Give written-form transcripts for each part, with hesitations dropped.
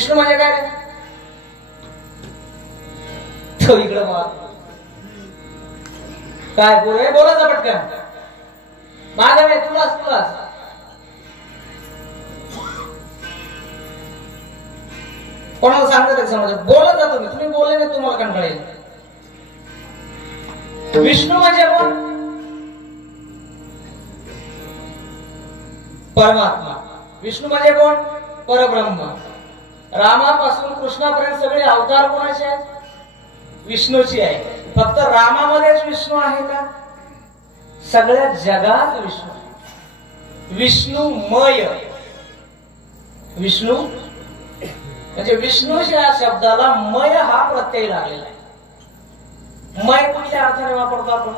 विष्णू म्हणजे काय? तो इकडे बघा काय बोलाय, बोलायचं पटकन मागे नाही, तुलाच तुलाच कोणाला सांगतात समज, बोलत जातो मी, तुम्ही बोलले नाही तुम्हाला कंटाळेल. विष्णू म्हणजे कोण? परमात्मा. विष्णू म्हणजे कोण? परब्रह्म. रामापासून कृष्णापर्यंत सगळे अवतार कोणाचे आहेत? विष्णूची आहे. फक्त रामामध्येच विष्णू आहे का? सगळ्या जगात विष्णू. विष्णुमय. विष्णू म्हणजे विष्णूच्या या शब्दाला मय हा प्रत्यय लागलेला आहे. मय कुठल्या अर्थाने वापरतो आपण?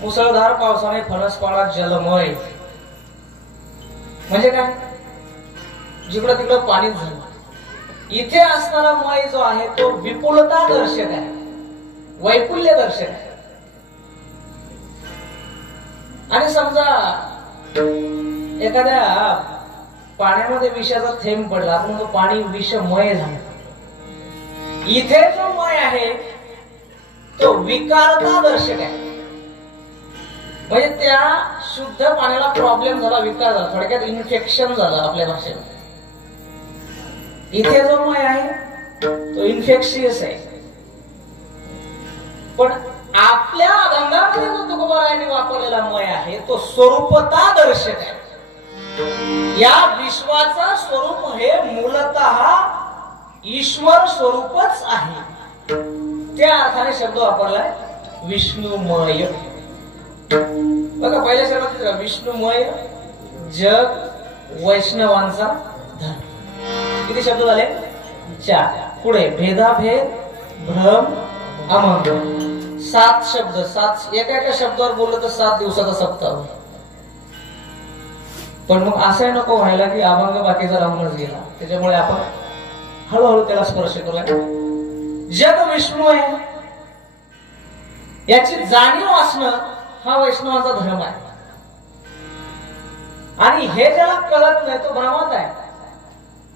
मुसळधार पावसाने फणसपाळा जलमय म्हणजे काय? जिकडं तिकडं पाणीच झालं. इथे असणारा मय जो आहे तो विपुलता दर्शक आहे, वैपुल्य दर्शक आहे. आणि समजा एखाद्या पाण्यामध्ये विषाचा थेंब पडला, आपण तो पाणी विषमय झालं. इथे जो मय आहे तो विकारता दर्शक आहे. म्हणजे त्या शुद्ध पाण्याला प्रॉब्लेम झाला, विकार झाला, थोडक्यात इन्फेक्शन झालं आपल्या भाषेत. इथे जो मय आहे तो इन्फेक्शियस आहे. पण आपल्या अभंगामध्ये जो तुकोबारायांनी वापरलेला मय आहे तो स्वरूपता दर्शक आहे. या विश्वाचा स्वरूप हे मूलतः ईश्वर स्वरूपच आहे. त्या अर्थाने शब्द वापरलाय विष्णुमय. बघा पहिल्या शब्दात विष्णुमय जग वैष्णवांचा धर्म. किती शब्द झाले? 4. पुढे भेदाभेद भ्रम अमंगल 7 शब्द. 7 एका एका शब्दावर बोललं तर 7 दिवसाचा सप्ताह. पण मग असं नको व्हायला की अभंग बाकीचा राहूनच गेला. त्याच्यामुळे आपण हळूहळू त्याला स्पर्श करूया. जग विष्णू आहे याची जाणीव असणं हा वैष्णवाचा धर्म आहे. आणि हे ज्याला कळत नाही तो भ्रमात आहे.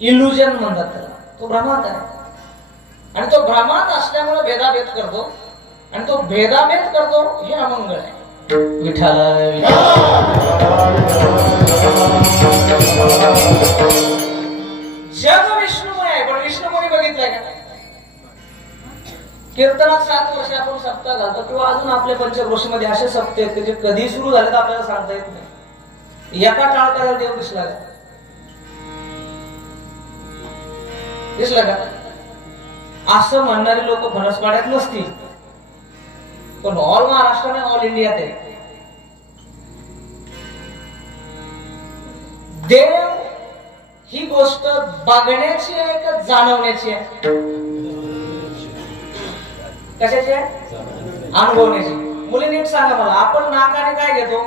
इल्युजन म्हणतात त्याला. तो भ्रमात आहे. आणि तो भ्रमात असल्यामुळे भेदाभेद करतो. आणि तो भेदाभेद करतो हे अमंगळ आहे. विठाला जग विष्णुमय आहे. पण विष्णू कोणी बघितलंय का? कीर्तनात 7 वर्ष आपण सप्ताह घालतो किंवा अजून आपल्या पंचक्रोशीमध्ये असे सप्ते आहेत की जे कधी सुरू झाले तर आपल्याला सांगता येत नाही. एका टाळकाला देव दिसला का? दिसला का? असं म्हणणारी लोक फणसपाड्यात नसतील, पण ऑल महाराष्ट्राने ऑल इंडियात आहे. देव ही गोष्ट बघण्याची आहे का जाणवण्याची आहे? कशाची आहे? अनुभवण्याची. मुलीने एक सांगा मला, आपण नाकाने काय घेतो?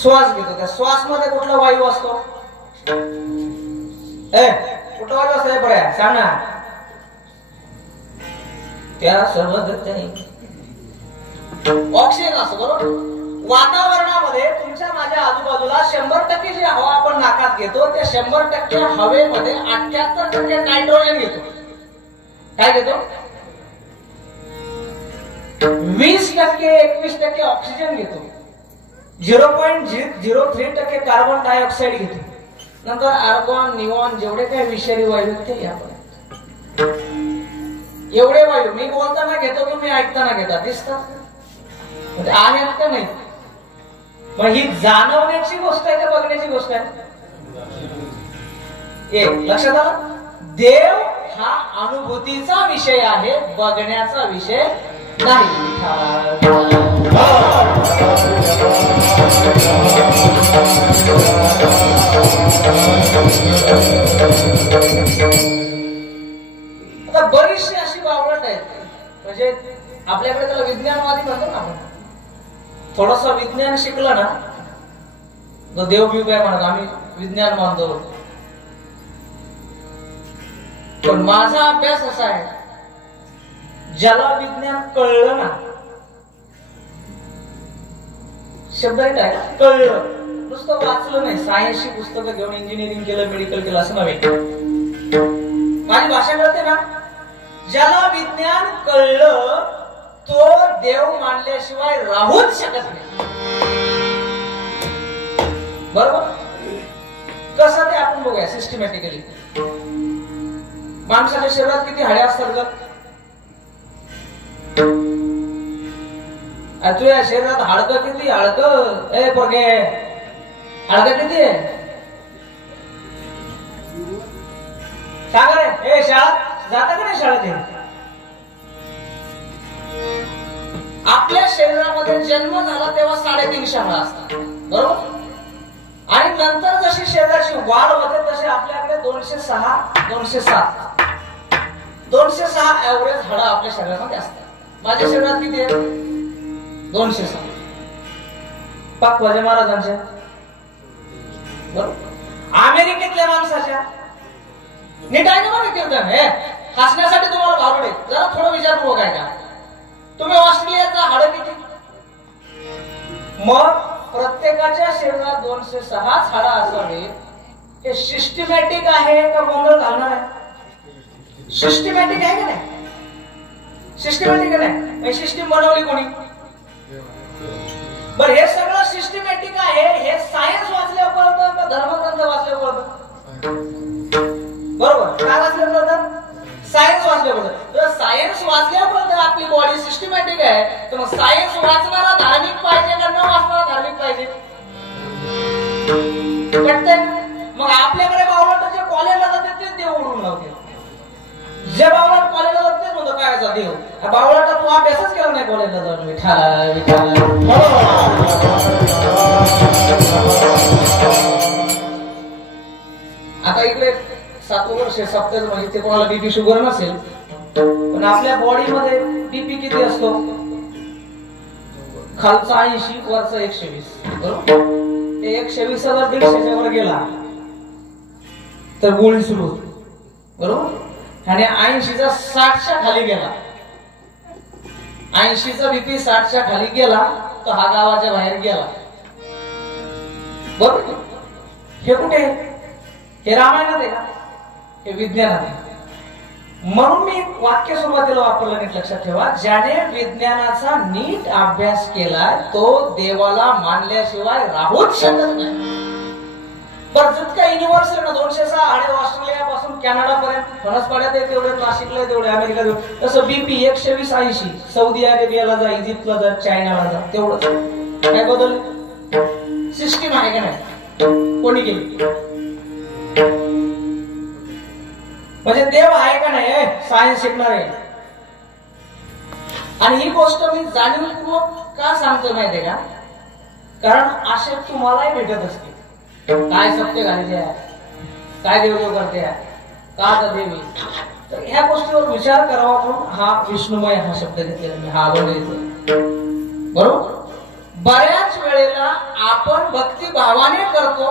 श्वास घेतो. त्या श्वास मध्ये कुठला वायू असतो? कुठला वायू असतो? पर्याय सांग ना. त्या सर्व ऑक्सिजन असतो बरोबर. वातावरणामध्ये तुमच्या माझ्या आजूबाजूला 100% जी हवा आपण नाकात घेतो त्या 100% हवेमध्ये 78% नायट्रोजन घेतो. काय घेतो? 20% 21% ऑक्सिजन घेतो. 0.03% कार्बन डायऑक्साईड घेतो. नंतर आर्गॉन निऑन जेवढे काही विषारी वायू ते आपण एवढे वायू मी बोलताना घेतो, तुम्ही ऐकताना घेता. दिसतात आहेत का नाही? मग ही जाणवण्याची गोष्ट आहे का बघण्याची गोष्ट आहे? एक लक्षात आलं. देव हा अनुभूतीचा विषय आहे, बघण्याचा विषय नाही. आता बरीचशी अशी बावळट आहे, म्हणजे आपल्याकडे त्याला विज्ञानवादी म्हणतो ना आपण. थोडस विज्ञान शिकलं ना तर देव बिव काय म्हणत आम्ही विज्ञान मानतो. पण माझा अभ्यास असा आहे, ज्याला विज्ञान कळलं ना, शब्द आहे कळलं, नुसतं वाचलं नाही, सायन्सची पुस्तकं घेऊन इंजिनिअरिंग केलं, मेडिकल केलं असं नव्हे. माझी भाषा कळते ना? ज्याला विज्ञान कळलं तो देव मानल्याशिवाय राहूच शकत नाही. बरोबर? कसं ते आपण बघूया सिस्टमॅटिकली. माणसाच्या शरीरात किती हाडे असतात ग? तुझ्या शरीरात हाडकं किती? हाडकं ए पोरगे, हाडकं किती आहे? सांगा रे. ए शाळेत जाता का नाही? शाळेत आपल्या शरीरामध्ये जन्म झाला तेव्हा 350 हाडं असतात. बरोबर? आणि नंतर जशी शरीराची वाढ होते तसे आपल्याकडे 206 एव्हरेज हाडं आपल्या शरीरामध्ये असतात. माझ्या शरीरात किती आहे? 206. पाक वाजे महाराजांच्या. बरोबर? अमेरिकेतल्या माणसाच्या नीट आहे ना? बरं कीर्तन हे हसण्यासाठी तुम्हाला भावडे जरा थोडं विचारपूर्वक आहे का? तुम्ही ऑस्ट्रेलियाचा हाडं किती? मग प्रत्येकाच्या शरीरात 206 हाडं असावे. हे सिस्टमॅटिक आहे का गोंधळ घालणार आहे? सिस्टमॅटिक आहे का नाही? सिस्टमॅटिक नाही. सिस्टीम बनवली कोणी? बरं, हे सगळं सिस्टमॅटिक आहे हे सायन्स वाचल्यावर कळतं का धर्मग्रंथ वाचल्यावर कळतं? बरोबर? काय वाचल्यावर कळतं? सायन्स वाचल्यावर कळतं. जर सायन्स वाचल्यावर कळतं आपली बॉडी सिस्टमॅटिक आहे तर मग सायन्स वाचणारा धार्मिक पाहिजे का न वाचणारा धार्मिक पाहिजे? पटतंय? मग आपल्याकडे बावळटाचे कॉलेजला जाते तेच देव उडून लावते. जे बावळट कॉलेजला जाते तेच म्हणतो काय देव. बावळटा तू अभ्यासच केला नाही कॉलेजला जाऊन. आता इकडे 7 वर्ष 70 म्हणजे ते कोणाला बीपी शुगर नसेल पण आपल्या बॉडीमध्ये बीपी किती असतो? खालचा 80 वरचा 120. बरोबर? ते 120 जर 150च्या वर गेला तर गोळी सुरू होती. बरोबर? आणि 80चा 60च्या खाली गेला, 80चा बीपी 60च्या खाली गेला तर हा गावाच्या बाहेर गेला. बरोबर? हे कुठे? हे रामायणात आहे का? हे विज्ञानात आहे. म्हणून मी वाक्य सुरुवातीला वापरलं, नीट लक्षात ठेवा. ज्याने विज्ञानाचा नीट अभ्यास केलाय तो देवाला मानल्याशिवाय राहूच शकत नाही. बरं, जितका युनिव्हर्सल ना 206 हाडे ऑस्ट्रेलिया पासून कॅनडा पर्यंत फणसपाड्यात आहे तेवढे, नाशिकला तेवढे, अमेरिका तसं बीपी 120 80 सौदी अरेबियाला जा, इजिप्तला जा, चायनाला जा तेवढं. काय बदल? सिस्टीम आहे का नाही? कोणी केली? म्हणजे देव आहे का नाही? सायन्स शिकणार आहे. आणि ही गोष्ट मी जाणीवपूर्वक का सांगतो माहितीये का? कारण असे तुम्हालाही भेटत असते. काय सत्य घालीचे आहे, काय देवदेव करते आहे, का देवी. तर ह्या गोष्टीवर विचार करावा म्हणून हा विष्णुमय हा शब्द घेतलेला मी, हा आवडला. बरोबर? बऱ्याच वेळेला आपण भक्तिभावाने करतो,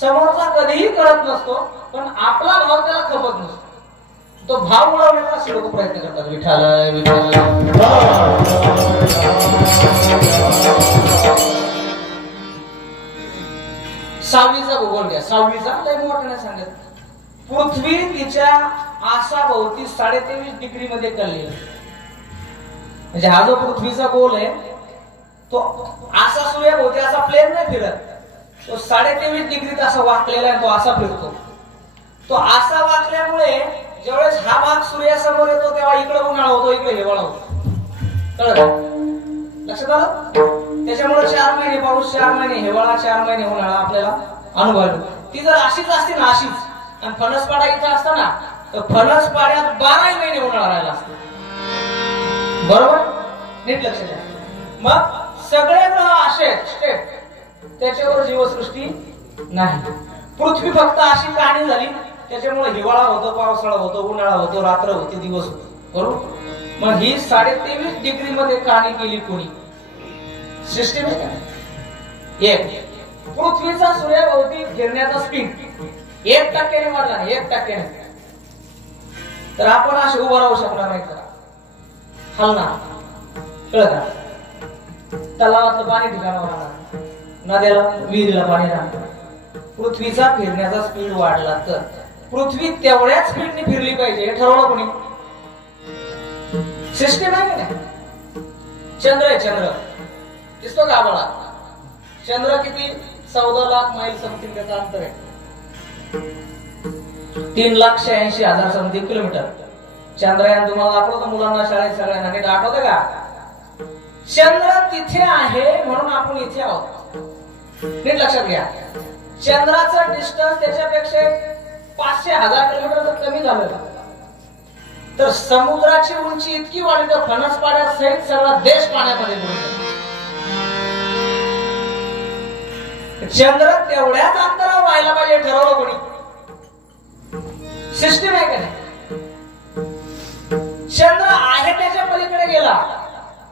समोरचा कधीही करत नसतो, पण आपला भाव त्याला खपत नसतो. तो भाव उडवण्याचा असे लोक प्रयत्न करतात. विठाला विठाला. सावलीचा भूगोल घ्या. सावलीचा लय मोठ्याने सांगत. पृथ्वी तिच्या आसाभोवती 23.5 डिग्री मध्ये कललेला. म्हणजे हा जो पृथ्वीचा गोल आहे तो असा सूर्याभोवती असा प्लेन नाही फिरत, तो 23.5 डिग्रीत असा वाकलेला आहे, तो असा फिरतो. तो असा वाकल्यामुळे ज्यावेळेस हा भाग सूर्यासमोर येतो तेव्हा इकडे उन्हाळा होतो, इकडे हिवाळा होतो. कळलं? लक्षात आलं? त्याच्यामुळे 4 महिने पाऊस, 4 महिने हिवाळा, 4 महिने उन्हाळा आपल्याला अनुभवतो. ती जर अशीच असते ना, अशीच, आणि फणसपाडा इथं असता ना तर फणसपाड्यात 12 महिने उन्हाळा राहिला असतो. बरोबर? नीट लक्ष द्या. मग सगळे ग्रह असे स्टेट, त्याच्यावर जीवसृष्टी नाही. पृथ्वी फक्त अशी कहाणी झाली, त्याच्यामुळे हिवाळा होतो, पावसाळा होतो, उन्हाळा होतो, रात्र होते, दिवस होतो. बरोबर? मग ही 23.5 डिग्री मध्ये कहाणी केली कोणी? सिस्टीम आहे का? एक. पृथ्वीचा सूर्याभोवती फिरण्याचा स्पीड 1% वाढला, 1%. तर आपण असे उभं राहू शकणार नाही, हलणार. कळलं का? तलावातलं पाणी ठिकाणावर राहणार, नद्याला विहिरीला पाणी राहणार. पृथ्वीचा फिरण्याचा स्पीड वाढला तर पृथ्वी तेवढ्याच स्पीडने फिरली पाहिजे हे ठरवलं कोणी? सिस्टीम आहे का नाही? चंद्र आहे, चंद्र दिसतो का आम्हाला? चंद्र किती 14 लाख मैल समथिंग त्याचं अंतर आहे. 3,86,000 समथिंग किलोमीटर. चंद्रयान तुम्हाला दाखवतो मुलांना शाळेत सगळ्यांना, नीट आठवतं का? चंद्र तिथे आहे म्हणून आपण इथे आहोत. नीट लक्षात घ्या. चंद्राचा डिस्टन्स त्याच्यापेक्षा 500,000 किलोमीटर कमी झालं तर समुद्राची उंची इतकी वाढली तर फणसपाड्यात सहित सगळा देश पाण्यामध्ये बुडतो. चंद्र तेवढ्याच अंतरावर व्हायला पाहिजे ठरवलं कोणी? सिस्टीम आहे का नाही? चंद्र आहे त्याच्या पलीकडे गेला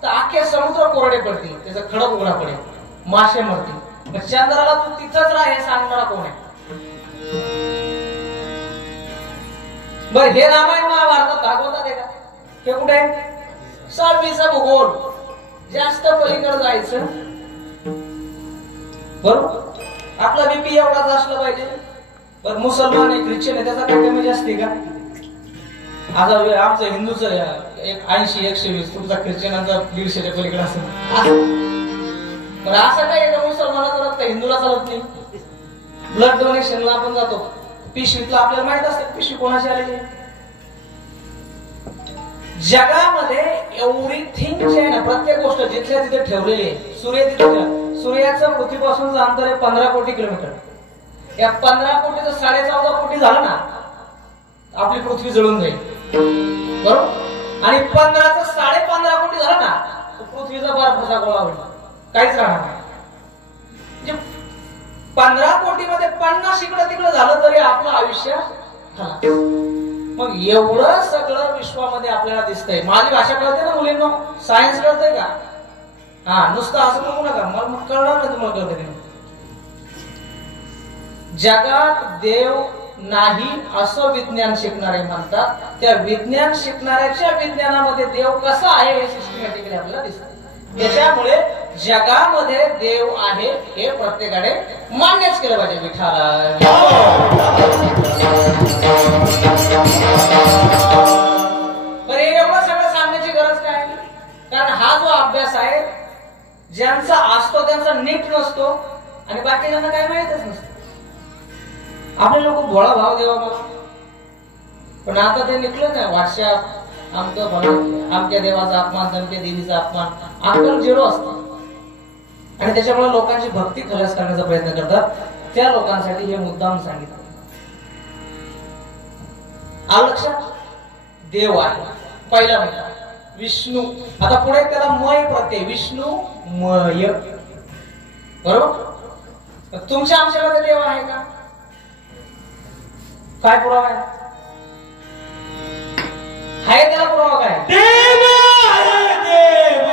तर अख्खे समुद्र कोरडे पडतील, त्याचा खडक उघडा पडेल, मासे मरतील. मग चंद्राला तू तिथंच राह हे सांगणारा कोण आहे? बर हे रामायण महाभारतात दाखवतात आहे का? हे कुठे आहे? 6वीचा भूगोल. जास्त पलीकडे जायचं बरोबर. आपला बीपी एवढाच असला पाहिजे. पण मुसलमान आहे, ख्रिश्चन आहे, त्याचा काही कमी जास्त आहे का? आता आमचं हिंदूच 80-120, तुमचा ख्रिश्चनांचा 150च्या पलीकडे असेल. पण असं काय का मुसलमानाचं रक्त हिंदूला चालत नाही? ब्लड डोनेशनला आपण जातो, पिशवीतला आपल्याला माहित असते पिशवी कोणाची आलेली आहे. जगामध्ये एव्हरीथिंग जे आहे ना, प्रत्येक गोष्ट जिथल्या तिथे ठेवलेली आहे. सूर्य तिथे, सूर्याचं पृथ्वीपासून अंतर आहे 15 कोटी किलोमीटर. या 15 कोटीचं 14.5 कोटी झालं ना, आपली पृथ्वी जळून जाईल बरोबर. आणि 15चं 15.5 कोटी झालं ना, पृथ्वीचा बर्फाचा गोळा होईल, काहीच राहणार नाही. म्हणजे 15 कोटीमध्ये 50 इकडं तिकडं झालं तरी आपलं आयुष्य. मग एवढं सगळं विश्वामध्ये आपल्याला दिसतंय. माझी भाषा कळते ना मुलींनो? सायन्स कळतंय का? हा, नुसतं असं बघू नका, मला मग कळणार नाही तुम्हाला कळतं की नाही. जगात देव नाही असं विज्ञान शिकणारे म्हणतात. त्या विज्ञान शिकणाऱ्याच्या विज्ञानामध्ये देव कसा आहे हे सिस्टमॅटिकली आपल्याला दिसतं. त्याच्यामुळे जगामध्ये देव आहे हे प्रत्येकाने मान्यच केलं पाहिजे. विठाला बरं एवढं सगळं सांगण्याची गरज काय? कारण हा जो अभ्यास आहे ज्यांचा असतो त्यांचा नीट नसतो आणि बाकीच्यांना काय माहितच नसतं. आपले लोक भोळा भाव देवा मला, पण आता ते निघलं नाही. व्हॉट्सअप आमच्या देवाचा अपमान, तमक्या देवीचा अपमान, अक्कल झिरो असतं. आणि त्याच्यामुळे लोकांची भक्ती खलास करण्याचा प्रयत्न करतात. त्या लोकांसाठी हे मुद्दाम सांगितलं. लक्षात देव आहे पहिला मुद्दा. विष्णू, आता पुढे त्याला मय प्रत्यय, विष्णू मय बरोबर. तुमच्या आमच्यामध्ये देव आहे का? काय पुरावा आहे? हाय त्याला पुरावा काय? देव आहे, देव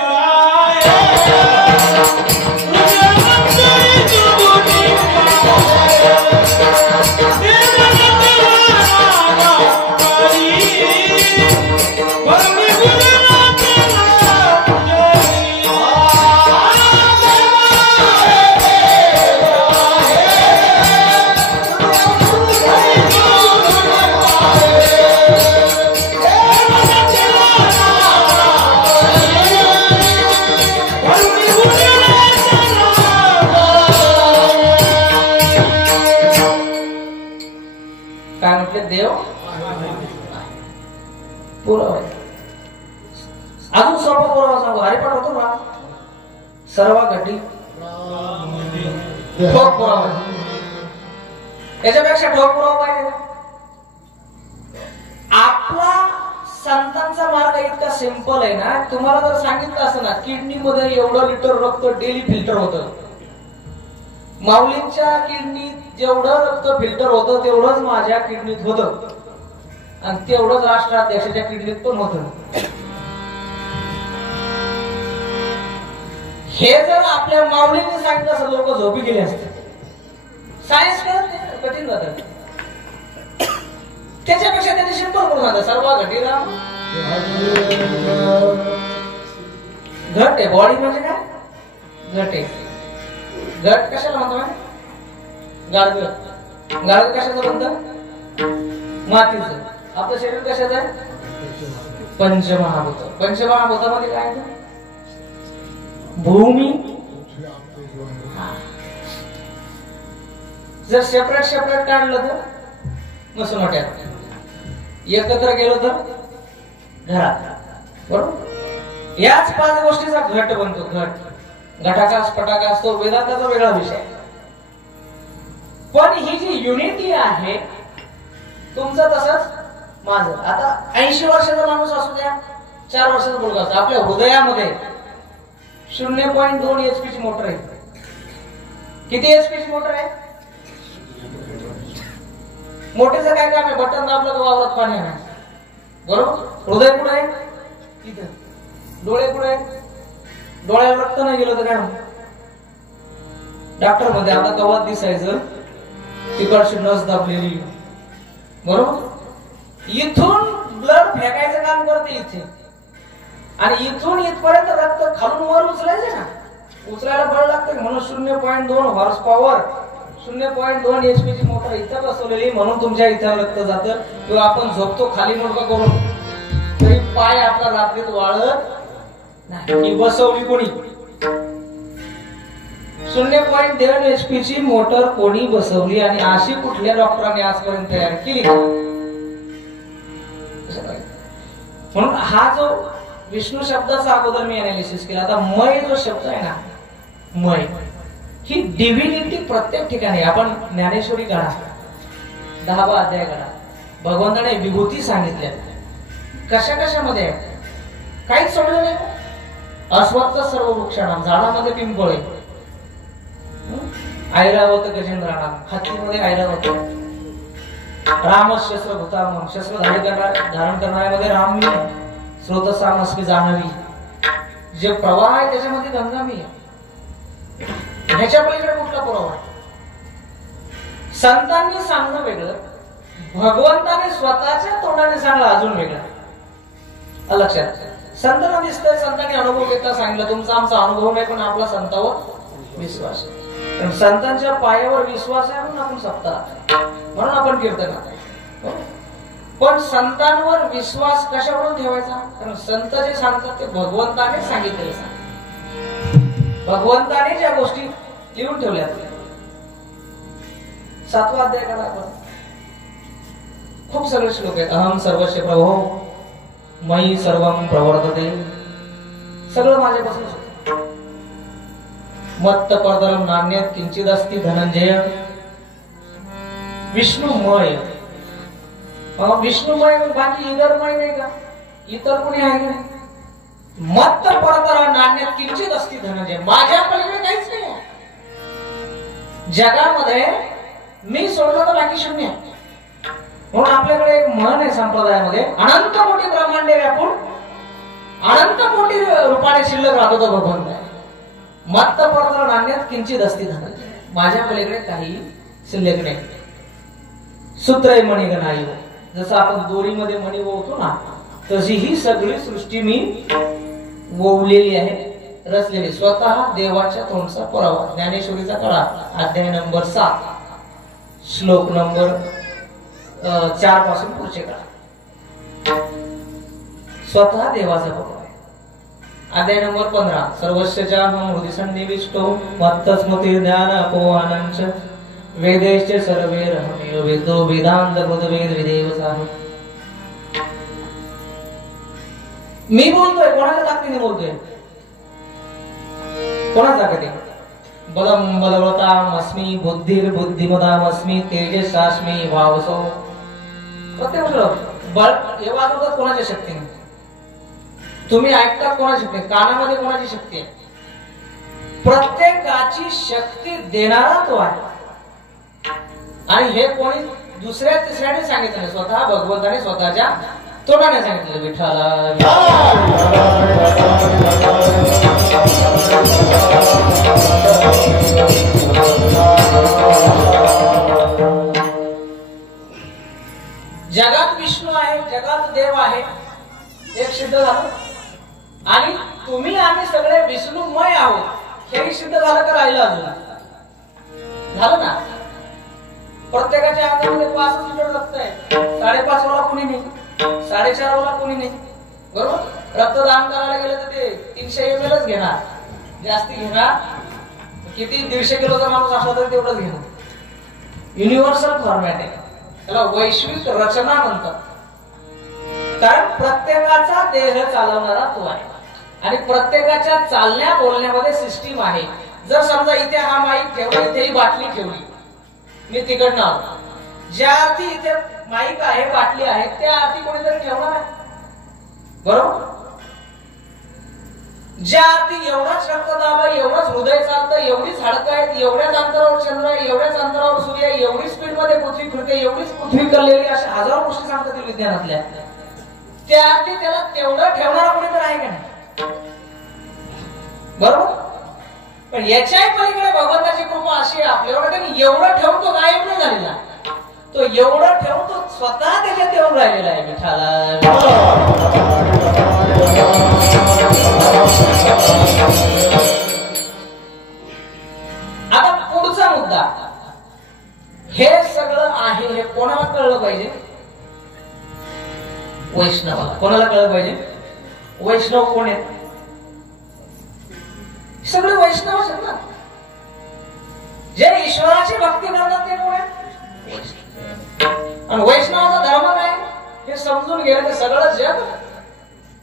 देव पुरावा. अजून सोपा पुरावा सांगू. हरिपाठ होतो ना, सर्व घटी ठोक पुरावा. याच्यापेक्षा ठोक पुरावा पाहिजे. आपला संतांचा मार्ग इतका सिंपल आहे ना. तुम्हाला जर सांगितलं असं ना, किडनी मध्ये एवढं लिटर रक्त डेली फिल्टर होतं, माऊलींच्या किडनीत जेवढं रक्त फिल्टर होतं तेवढंच माझ्या किडनीत होतं, आणि तेवढंच राष्ट्राध्यक्षाच्या किडनीत पण होतं. हे जर आपल्या माऊलींनी सांगितलं असं लोक झोपी गेले असते. सायन्स करत कठीण जात. त्याच्यापेक्षा त्यांनी सिंपल करून सांगतात. सर्व घटीला घट आहे. बॉडी म्हणजे काय? घट आहे. घट कशाला म्हणतो? गाडगं. गाडगं कशाचं बनतं? मातीचं. आपलं शरीर कशाचं आहे? पंचमहाभूत. पंचमहाभूतामध्ये काय आहे? भूमी. जर सेपरेट सेपरेट काढलं तर मसनोट्यात, एकत्र गेलो तर घरात. बरोबर? याच 5 गोष्टीचा घट बनतो. घट, घटाचा स्फटाका असतो, वेदांताचा वेगळा विषय. पण ही जी युनिटी आहे, तुमचं तसंच माझं. आता 80 वर्षाचा माणूस असू द्या, 4 वर्षाचा मुलगा असतो, आपल्या हृदयामध्ये 0.2 HP ची मोटर आहे. किती HP ची मोटर आहे? मोठेचं काय काम आहे? बटन दाबलं तर वावरात पाणी आहे. बरोबर? हृदय कुठे आहे? इथं. डोळे कुठे आहे? डोळ्याला रक्त नाही गेलं तर काय होतं? डॉक्टर मध्ये आता कवात दिसायचं तिकडची नस दाबलेली. बरोबर? इथून ब्लड फेकायचं काम करते इथे, आणि इथून इथपर्यंत रक्त खालून वर उचलायचं ना, उचलायला बळ लागतं. म्हणून 0.2 हॉर्स पॉवर, 0.2 HP ची मोटर इथं बसवलेली. म्हणून तुमच्या इथं रक्त जातं. किंवा आपण झोपतो खाली मुडका करून, तरी पाय आपला रात्रीत वाळत नाही. ही बसवली कोणी? 0.2 HP ची मोटर कोणी बसवली, आणि अशी कुठल्या डॉक्टरांनी आजपर्यंत तयार केली? म्हणून हा जो विष्णू शब्दाचा अगोदर मी अनालिसिस केला. आता मय जो शब्द आहे ना, मय ही डिव्हिनिटी प्रत्येक ठिकाणी. आपण ज्ञानेश्वरी काढा, 10वा अध्याय काढा, भगवंताने विभूती सांगितल्या. कशा कशामध्ये काहीच सोडलं नाही. अस्वत्थ सर्व वृक्षाणाम, झाडामध्ये पिंपळ आहे, ऐरावत गजेंद्राणाम, हत्तीमध्ये ऐरावत, रामच शस्त्र भूताम, शस्त्र धारण करणाऱ्यामध्ये राम मी आहे, स्रोतसामस्मी जाणवी, जे प्रवाह आहे त्याच्यामध्ये गंगा मी आहे. ह्याच्या पलीकडे कुठला पुरावा? संतांनी सांगणं वेगळं, भगवंताने स्वतःच्या तोंडाने सांगणं अजून वेगळं. लक्षात. संतांना दिसतंय, संतांनी अनुभव घेता सांगितलं. तुमचा आमचा अनुभव नाही, पण आपला संतांवर विश्वास आहे. संतांच्या पायावर विश्वास आहे म्हणून आपण सप्ताह, म्हणून आपण कीर्तनात आहे. पण संतांवर विश्वास कशावरून ठेवायचा? कारण संत जे सांगतात ते भगवंताने सांगितलेले सांगतात. भगवंताने ज्या गोष्टी लिहून ठेवल्या. 7वा अध्याय काढा आपण. खूप सगळे श्लोक आहेत. अहम सर्वस्य प्रभो मयि सर्वं प्रवर्तते, सगळं माझ्यापासून. मत्त परतरम नान्यत् किंचिदस्ति धनंजय. विष्णुमय, विष्णुमय बाकी इतरमय नाही का? इतर कोणी आहे का? मत्त परतरम नान्यत् किंचिदस्ति धनंजय. माझ्या पलीकडे काहीच नाही. जगामध्ये मी सोडलं तर बाकी शून्य आहे. म्हणून आपल्याकडे एक म्हण आहे संप्रदायामध्ये, अनंत कोटी ब्रह्मांडे व्यापून अनंत कोटी रूपाने शिल्लक राहतो तो भगवंत आहे. मत्त परतरम नान्यत् किंचिदस्ति धनंजय. माझ्या पलीकडे काही शिल्लक नाही. सूत्र मणिगणाई, जसं आपण दोरीमध्ये मणी ओवतो ना, तशी ही सगळी सृष्टी मी ओवलेली आहे, रचलेली. स्वतः देवाच्या तोंडचा पुरावा. ज्ञानेश्वरीचा काढा, अध्याय नंबर 7, श्लोक नंबर 4 पासून पुढचे काढा. स्वतः देवाचा पुरावा. अध्याय नंबर 15, सर्वस्यच्या हृदि सन्निविष्टो मत्तस्मृती ज्ञान अपोहानंच वेदेश्च सर्वे रहमेव वेदो वेदांत वेद विदेव साहु. मी बोलतोय, कोणाच्या ताकदीने बोलतोय? कोणाच्या ताकदीने? बलम बलवतामस्मी बुद्धिर बुद्धिमतामस्मी तेजसास्मी वावसो. प्रत्येक बळ हे वाजवतात कोणाच्या शक्तीने? तुम्ही ऐकता कोणाची शक्ती? कानामध्ये कोणाची शक्ती आहे? प्रत्येकाची शक्ती देणारा तो आहे. आणि हे कोणी दुसऱ्या तिसऱ्याने सांगितलं नाही, स्वतः भगवंताने स्वतःच्या तोंडाने सांगितलं. विठ्ठला जगात विष्णू आहे, जगात देव आहे, एक सिद्ध झालं. आणि तुम्ही आम्ही सगळे विष्णुमय आहोत, हेही सिद्ध झालं का? राहिलं अजून? झालं ना? प्रत्येकाच्या अंगामध्ये 5 लिटर रक्त आहे. 5.5 वाला कोणी नाही, 4.5 वाला कोणी नाही, बरोबर. रक्तदान करायला गेलं तर ते 300 ml घेणार, जास्ती घेणार. किती 150 किलोचा माणूस असला तरी तेवढंच घेणार. युनिव्हर्सल फॉर्मॅट आहे, त्याला वैश्विक रचना म्हणतात. कारण प्रत्येकाचा देह चालवणारा तो आहे आणि प्रत्येकाच्या चालण्या बोलण्यामध्ये सिस्टीम आहे. जर समजा इथे हा माईक ठेवला, इथे ही बाटली ठेवली, मी तिकडनं आलो, ज्या अर्थी इथे माईक आहे, बाटली आहे, त्या अर्थी कोणीतरी ठेवणार आहे, बरोबर. ज्या अर्थी एवढाच रक्तदाब आहे, एवढंच हृदय चालतं, एवढीच हाडकं आहेत, एवढ्याच अंतरावर चंद्र आहे, एवढ्याच अंतरावर सूर्य आहे, एवढी स्पीड मध्ये पृथ्वी फिरते, एवढीच पृथ्वी कळलेली, अशा हजारो गोष्टी सांगतात विज्ञानातल्या. त्या अर्थी त्याला तेवढं ठेवणारा कोणीतरी आहे का नाही, बरोबर. पण याच्याही पलीकडे भगवंताची कृपा अशी आहे आपल्यावर, त्यांनी एवढं ठेवून तो गायब नाही झालेला, तो एवढं ठेवून तो स्वतः त्याच्यात येऊन राहिलेला आहे. विठाला आता पुढचा मुद्दा, हे सगळं आहे हे कोणाला कळलं पाहिजे? वैष्णवाला. कोणाला कळलं पाहिजे? वैष्णव कोण आहेत? सगळे वैष्णव आहेत ना. जे ईश्वराची भक्ती करतात ते कोण आहेत? आणि वैष्णवाचा धर्म काय हे समजून गेलं तर सगळं जग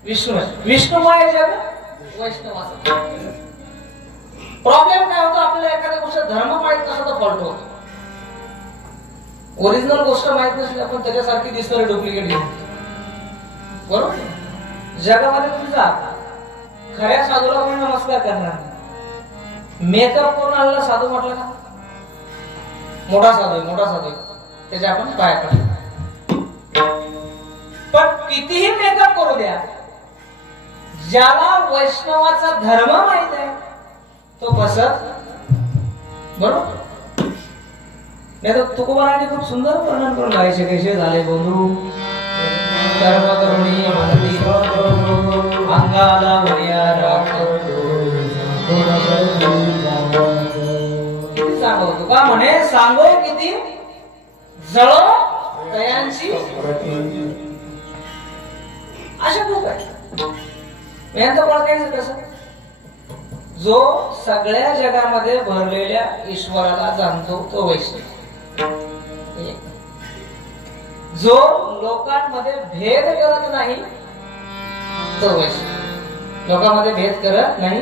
विष्णू आहे. विष्णुमय जग वैष्णवाचा. प्रॉब्लेम काय होतो, आपल्याला एखाद्या गोष्ट धर्म माहित नसला तर फॉल्ट होतो. ओरिजिनल गोष्ट माहित नसली आपण त्याच्यासारखी दिसणारी डुप्लिकेट घेतो, बरोबर. जगामध्ये तुम्ही जा, खऱ्या साधूला कोणी नमस्कार करणार. मेकअप करून आलेला साधू म्हटलं का मोठा साधू आहे, मोठा साधू आहे, त्याच्या आपण पाया पडतो. पण कितीही मेकअप करू द्या, ज्याला वैष्णवाचा धर्म माहित आहे तो बसत, बरोबर. नाही तर तुकोबाराने खूप सुंदर वर्णन करून गायचे. कसे झाले बंधू कर्म करुणी म्हणती अंगाला वरिया किती सांगो तुका म्हणे, सांगो किती जळो दयांची. अशा खूप आहे. यांचं ओळखायचं कसं? जो सगळ्या जगामध्ये भरलेल्या ईश्वराला जाणतो तो वैष्णव. जो लोकांमध्ये भेद करत नाही तो वैष्णव. लोकांमध्ये भेद करत नाही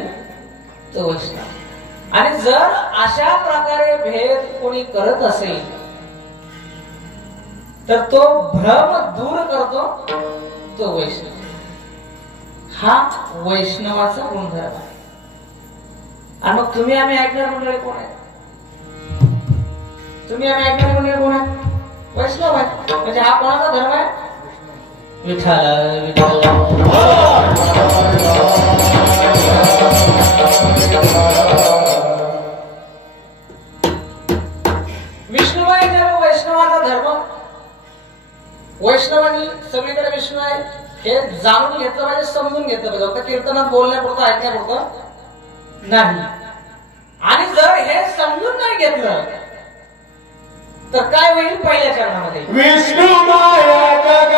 तो वैष्णव. आणि जर अशा प्रकारे भेद कोणी करत असेल तर तो भ्रम दूर करतो तो वैष्णव. हा वैष्णवाचा गुणधर्म आहे. आणि मग तुम्ही आम्ही ऐकणार मंडळी कोण आहे? तुम्ही आम्ही ऐकणार मंडळी कोण आहे? वैष्णव आहे. म्हणजे हा कोणाचा धर्म आहे? विठ्ठल विठ्ठल. विष्णुमय जग वैष्णवाचा धर्म. वैष्णवानी सगळीकडे विष्णू आहे हे जाणून घेतलं पाहिजे, समजून घेतलं पाहिजे. फक्त कीर्तनात बोलण्यापुरतं ऐकण्यापुरतं नाही. आणि जर हे समजून नाही घेतलं तर काय होईल? पहिल्या चरणामध्ये विष्णुमय जग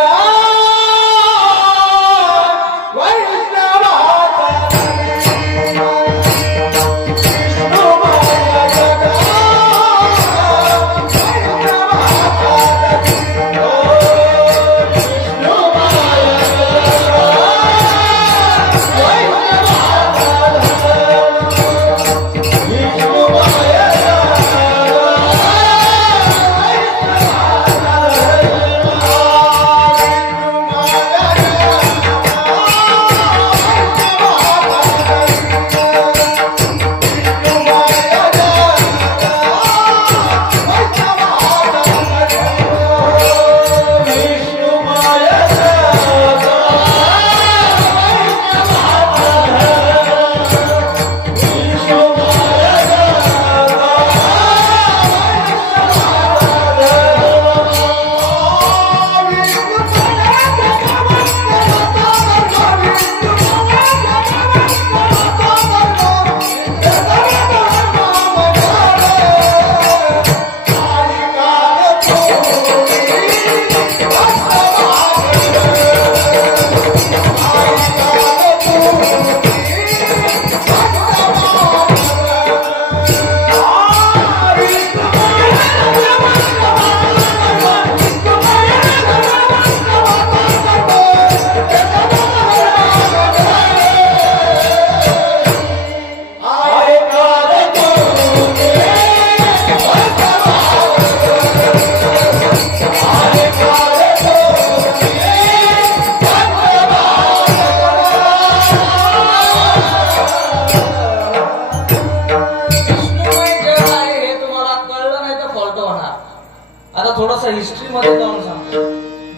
आता थोडस हिस्ट्री मध्ये जाऊन सांगतो.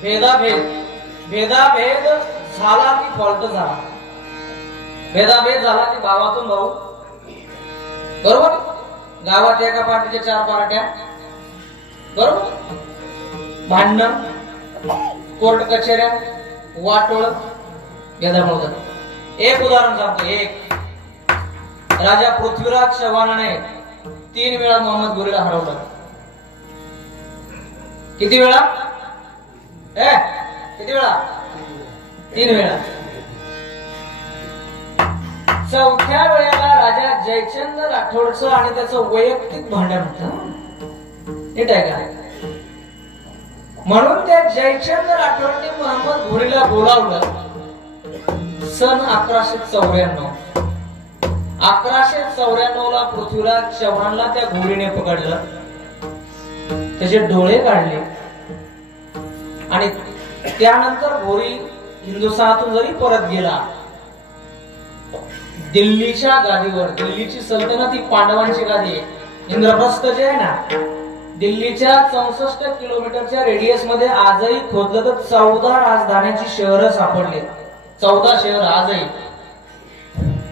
भेदाभेद झाला की फॉल्ट झाला. भेदाभेद झाला की भावातून भाऊ, बरोबर. गावात एका पार्टीच्या 4 पार्ट्या, बरोबर. भांडण, कोर्ट कचेऱ्या, वाटोळ, भेदाभेद. एक उदाहरण सांगतो. एक राजा पृथ्वीराज चव्हाणाने 3 वेळा मोहम्मद घोरीला हरवलं. किती वेळा? किती वेळा? 3 वेळा. चौथ्या वेळेला राजा जयचंद राठोडचं आणि त्याचं वैयक्तिक भांडण होतं. नीट आहे का? म्हणून त्या जयचंद राठोडने मोहम्मद घोरीला बोलावलं. सन 1194. 1194 ला पृथ्वीराज चव्हाणला त्या घोरीने पकडलं, त्याचे डोळे काढले आणि त्यानंतर घोरी हिंदुस्थानातून जरी परत गेला, दिल्लीच्या गादीवर, दिल्लीची सल्तनत ही पांडवांची गादी आहे. इंद्रप्रस्थ जे आहे ना, दिल्लीच्या 64 किलोमीटरच्या रेडियस मध्ये आजही खोदलं तर 14 राजधान्याची शहरं सापडली. 14 शहर आजही.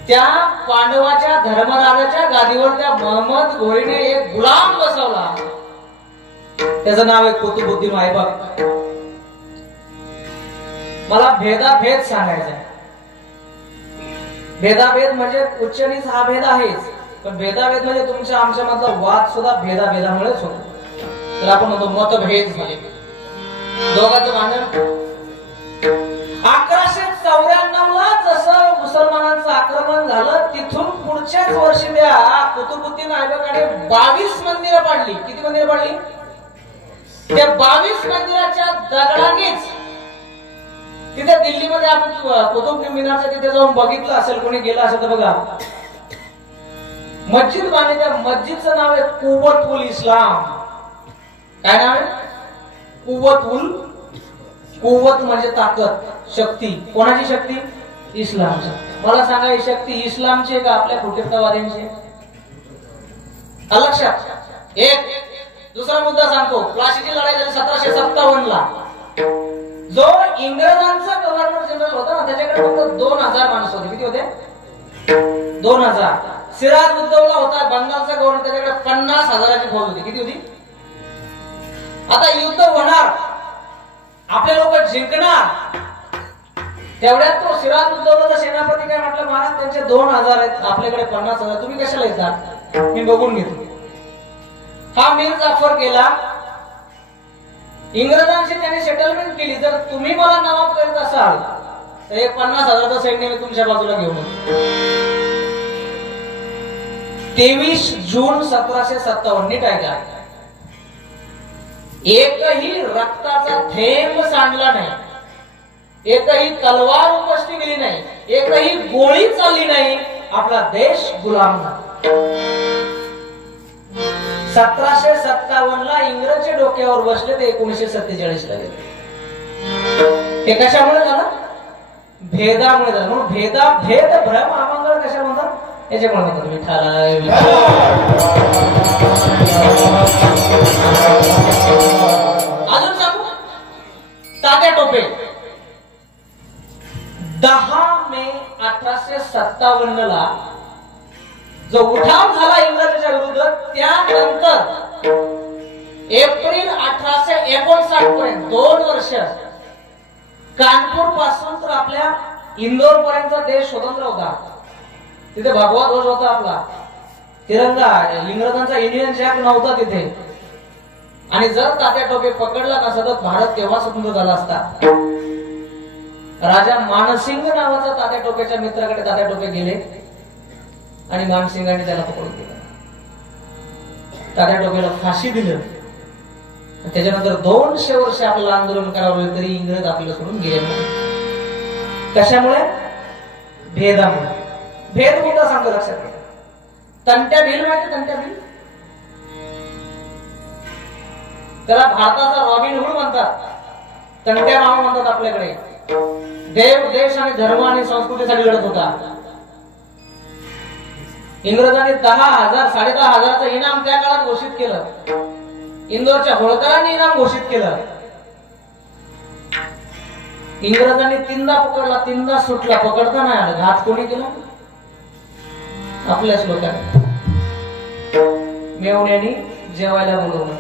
त्या पांडवाच्या धर्मराजाच्या गादीवर त्या मोहम्मद घोरीने एक गुलाम बसवला. त्याचं नाव आहे कुतुबुद्दीन ऐबक. मला भेदाभेद सांगायचा आहे. भेदाभेद म्हणजे उच्च नीच हा भेद आहेच, पण भेदाभेद म्हणजे तुमच्या आमच्या मधला वाद सुद्धा भेदाभेदामुळेच होतो. तर आपण म्हणतो मतभेद झाले, दोघांचं भांडण. 1194 ला जसं मुसलमानांचं आक्रमण झालं, तिथून पुढच्याच वर्षी त्या कुतुबुद्दीन ऐबकाने 22 मंदिरं पाडली. किती मंदिरं पाडली? त्या 22 मंदिराच्या दगडांनीच तिथे दिल्लीमध्ये आपण कुतुब मिनारच्या तिथे जाऊन बघितलं असेल, कोणी गेला असेल तर बघा, मस्जिद बांधली. त्या मस्जिदचं नाव आहे कुव्वत उल इस्लाम. काय नाव आहे? कुव्वत म्हणजे ताकद, शक्ती. कोणाची शक्ती? इस्लामची. मला सांगा, ही शक्ती इस्लामची का आपल्या फुटीरतावाद्यांची? लक्षात. एक दुसरा मुद्दा सांगतो. प्लासीची लढाई झाली 1757 ला. जो इंग्रजांचा गव्हर्नर जनरल होता ना, त्याच्याकडे फक्त 2000 माणसं होती. किती होते? 2000. सिराज उद्दौला होता बंगालचा गव्हर्नर, त्याच्याकडे 50,000ची फौज होती. किती होती? आता युद्ध होणार, आपले लोक जिंकणार, तेवढ्यात तो सिराज उद्दौलाचा सेनापती काय म्हटलं, महाराज त्यांचे 2000 आहेत, आपल्याकडे 50,000, तुम्ही कशाला येतात? मी बघून घेतो. हा मीर जाफर गेला, इंग्रजांशी त्याने सेटलमेंट केली. जर तुम्ही मला नवाब करीत असाल तर एक 50,000चं सैन्य मी तुमच्या बाजूला घेऊन येतो. 23 जून 1757. नीट आहे का? एकही रक्ताचा थेंब सांडला नाही, एकही तलवार उपसली गेली नाही, एकही गोळी चालली नाही. आपला देश गुलाम झाला. 1757 ला इंग्रजचे डोक्यावर बसले, ते 1947 ला गेले. हे कशामुळे झालं? भेदामुळे झालं. म्हणून भेद भ्रम अमंगळ कशा म्हणतात? याच्यामुळे म्हणतात विठाला. अजून सांगू, तात्या टोपे 10 मे 1857 ला जो उठाव झाला इंग्रजांच्या विरुद्ध, त्यानंतर एप्रिल 1859 पर्यंत 2 वर्ष कानपूर पासून तर आपल्या इंदोर पर्यंत देश स्वतंत्र होता. तिथे भगवा ध्वज होता, आपला तिरंगा. इंग्रजांचा इंडियन जॅक नव्हता तिथे. आणि जर तात्या टोपे पकडला नसता तर भारत केव्हा स्वतंत्र झाला असता. राजा मानसिंग नावाचा तात्या टोपेच्या मित्राकडे तात्या टोपे गेले आणि मानसिंगाने त्याला पकडून दिलं. तात्या टोपेला फाशी दिलं. त्याच्यानंतर 200 वर्ष आपल्याला आंदोलन करावं लागलं, तरी इंग्रज आपल्याला सोडून गेले नाही. कशामुळे? भेदामुळे. भेद मुद्दा सांगतो, लक्षात घ्या. तंट्या भील माहिती? तंट्या भील, त्याला भारताचा रॉबिन हुड म्हणतात, तंट्या मामा म्हणतात आपल्याकडे. देव, देश आणि धर्म आणि संस्कृतीसाठी लढत होता. इंग्रजांनी 10,000 10,500चं इनाम त्या काळात घोषित केलं. इंदोरच्या होळकरांनी इनाम घोषित केलं. इंग्रजांनी 3दा पकडला, 3दा सुटला, पकडता नाही आलं. घात कोणी केला? आपल्याच लोकांनी. मेवण्यानी जेवायला बोलवलं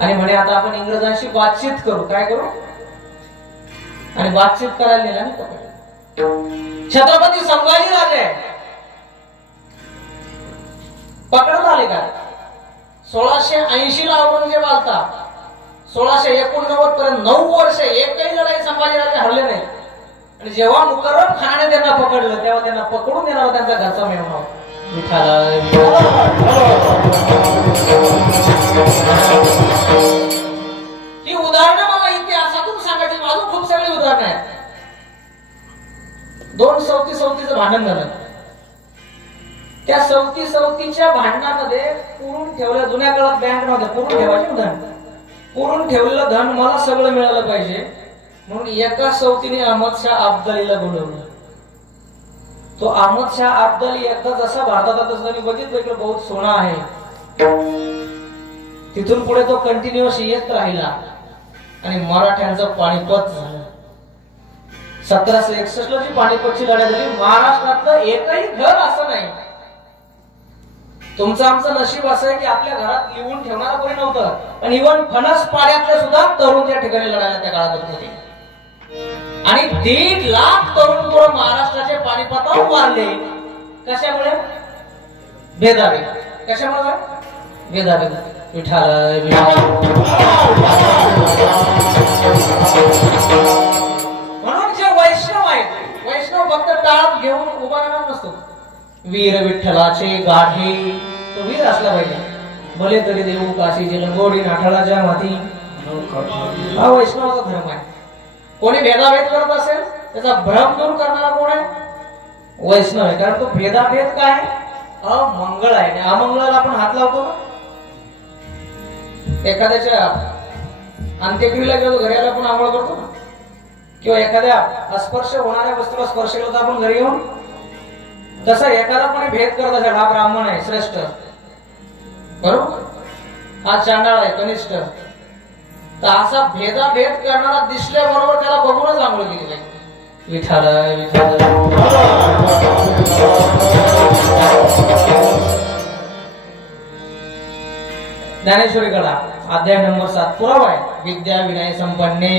आणि म्हणे आता आपण इंग्रजांशी बातचीत करू. काय करू? आणि बातचीत करायला नेला आणि पकडलं. छत्रपती संभाजी राजे पकडत आले का? 1680 ला औरंगजेब आलता. 1689 पर्यंत 9 वर्ष एकही लढाई संभाजीराजे हरले नाही. आणि जेव्हा मुकर्रम खानाने त्यांना पकडलं तेव्हा त्यांना पकडून देणार त्यांचा घरचा मेहमान. ही उदाहरणं मला इतिहासातून सांगायची. माझं खूप सगळी उदाहरणं आहेत. 2 सवतीचं भांडण झालं. त्या सवतीच्या भांडणामध्ये पुरून ठेवल्या, जुन्या काळात बँक नव्हत्या, पुरून ठेवायचे धन. पुरून ठेवलेलं धन मला सगळं मिळालं पाहिजे म्हणून एका सवतीने अहमद शाह अब्दालीला बोलवलं. तो अहमद शाह अब्दाली एकदा जसा भारतात तसं बघितलं इकडे बहुत सोना आहे. तिथून पुढे तो कंटिन्युअस येत राहिला आणि मराठ्यांचं पाणीपत झालं. 1761 ला जी पाणीपतची लढाई झाली, महाराष्ट्रातलं एकही घर असं नाही. तुमचं आमचं नशीब असं आहे की आपल्या घरात लिहून ठेवणारा कोणी नव्हतं. पण इव्हन फणस पाड्यातले सुद्धा तरुण त्या ठिकाणी लढायला त्या काळात होते. आणि 1.5 लाख तरुण पोरं महाराष्ट्राचे पाणीपतावर मारले. कशामुळे? भेदाभेद. कशामुळे? भेदाभेद. म्हणून जे वैष्णव आहेत, वैष्णव फक्त टाळ घेऊन उभा राहणार नसतो. वीर विठ्ठलाचे गाढे तो वीर असला पाहिजे. भले तरी देऊ काशी जलंगोडी नाठाळाच्या माती. हा वैष्णवाचा धर्म आहे. कोणी भेदाभेद करत असेल त्याचा भ्रम दूर करणारा कोण आहे? वैष्णव आहे. कारण तो भेदाभेद काय आहे? अमंगळ आहे. अमंगळाला आपण हात लावतो ना. एखाद्याच्या अंत्यक्रियेला गेलो घरी आला आपण आंघोळ करतो ना, किंवा एखाद्या अस्पर्श होणाऱ्या वस्तूला स्पर्श केला तर आपण घरी येऊन. तसा एखादा कोणी भेद करत असेल, हा ब्राह्मण आहे श्रेष्ठ, बरोबर, हा चांडाळ आहे कनिष्ठ, तर असा भेदाभेद करणारा दिसल्याबरोबर त्याला बघूनच आंघोळ केली जाईल. विठाल विठाल. ज्ञानेश्वरी कडा अध्याय नंबर 7 पुरावा आहे. विद्या विनय संपन्ने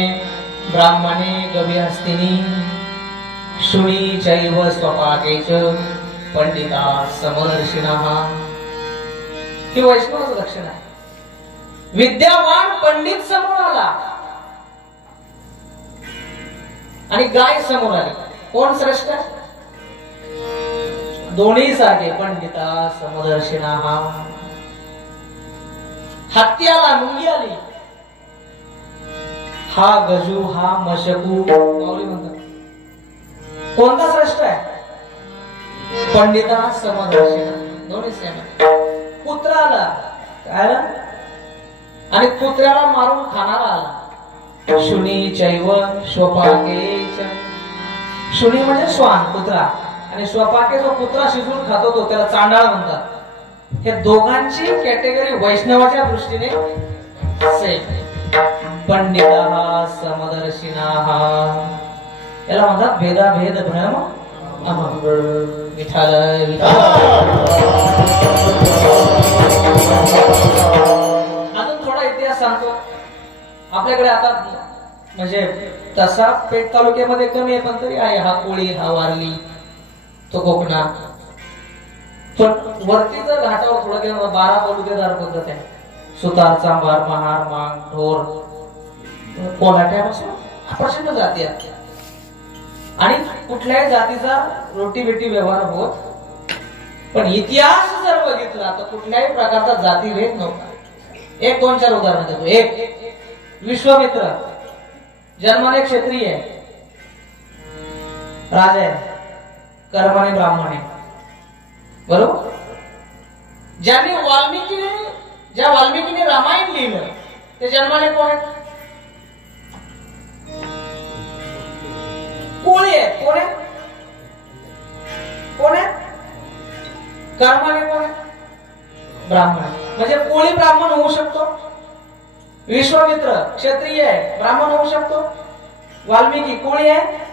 ब्राह्मणे गवी हस्तिनी शुणी चैव स्वपाकेच पंडिता समदर्शिनः. हे वैष्णवाचं लक्षण आहे. विद्यावान पंडित समोर आला आणि गाय समोर आली. कोण श्रेष्ठ? दोन्ही सारखे. पंडिता समदर्शिनः. हत्ती आला, मुंगी आली. हा गजू हा मशकू माऊली म्हणतात. कोणता श्रेष्ठ आहे? पंडिता समदर्शिनः. दोन्ही सेम आहे. कुत्रा आला, काय आला? आणि कुत्र्याला मारून खाणारा आला. शुनी चैव स्वपाकेच. शुनी म्हणजे श्वान, कुत्रा, आणि स्वपाके जो कुत्रा शिजवून खातो तो त्याला चांडाळ म्हणतात. हे दोघांची कॅटेगरी वैष्णवाच्या दृष्टीने सेम. पंडिता समदर्शिनः. याला म्हणतात भेदाभेद भ्रम अमंगळ. विठाल विठाल. अजून थोडा इतिहास सांगतो. आपल्याकडे आता म्हणजे तसा पेठ तालुक्यामध्ये कमी आहे, पण तरी आहे. हा कोळी, हा वारली, तो कोकणात. पण वरती जर घाटावर थोडं गेलं 12 पलुतेदार पद्धत आहे. सुतार, चांभार, महार, मांग, ढोर, कोल्हाट्यापासून प्रचंड जाती आहेत. आणि कुठल्याही जातीचा रोटी बेटी व्यवहार होत. पण इतिहास जर बघितला तर कुठल्याही प्रकारचा जातीभेद नव्हता. 1-2-4 उदाहरण देतो. एक, विश्वामित्र जन्माने क्षत्रिय आहे, राजा आहे, कर्माने ब्राह्मण आहे, बरोबर. ज्या वाल्मिकीने रामायण लिहिलं ते जन्माने कोण आहे? कोळी आहे. कोण आहे? कोण आहे? कर्माने कोण आहे? ब्राह्मण म्हणजे कोळी ब्राह्मण होऊ शकतो, विश्वामित्र क्षत्रिय आहे ब्राह्मण होऊ शकतो, वाल्मिकी कोळी आहे.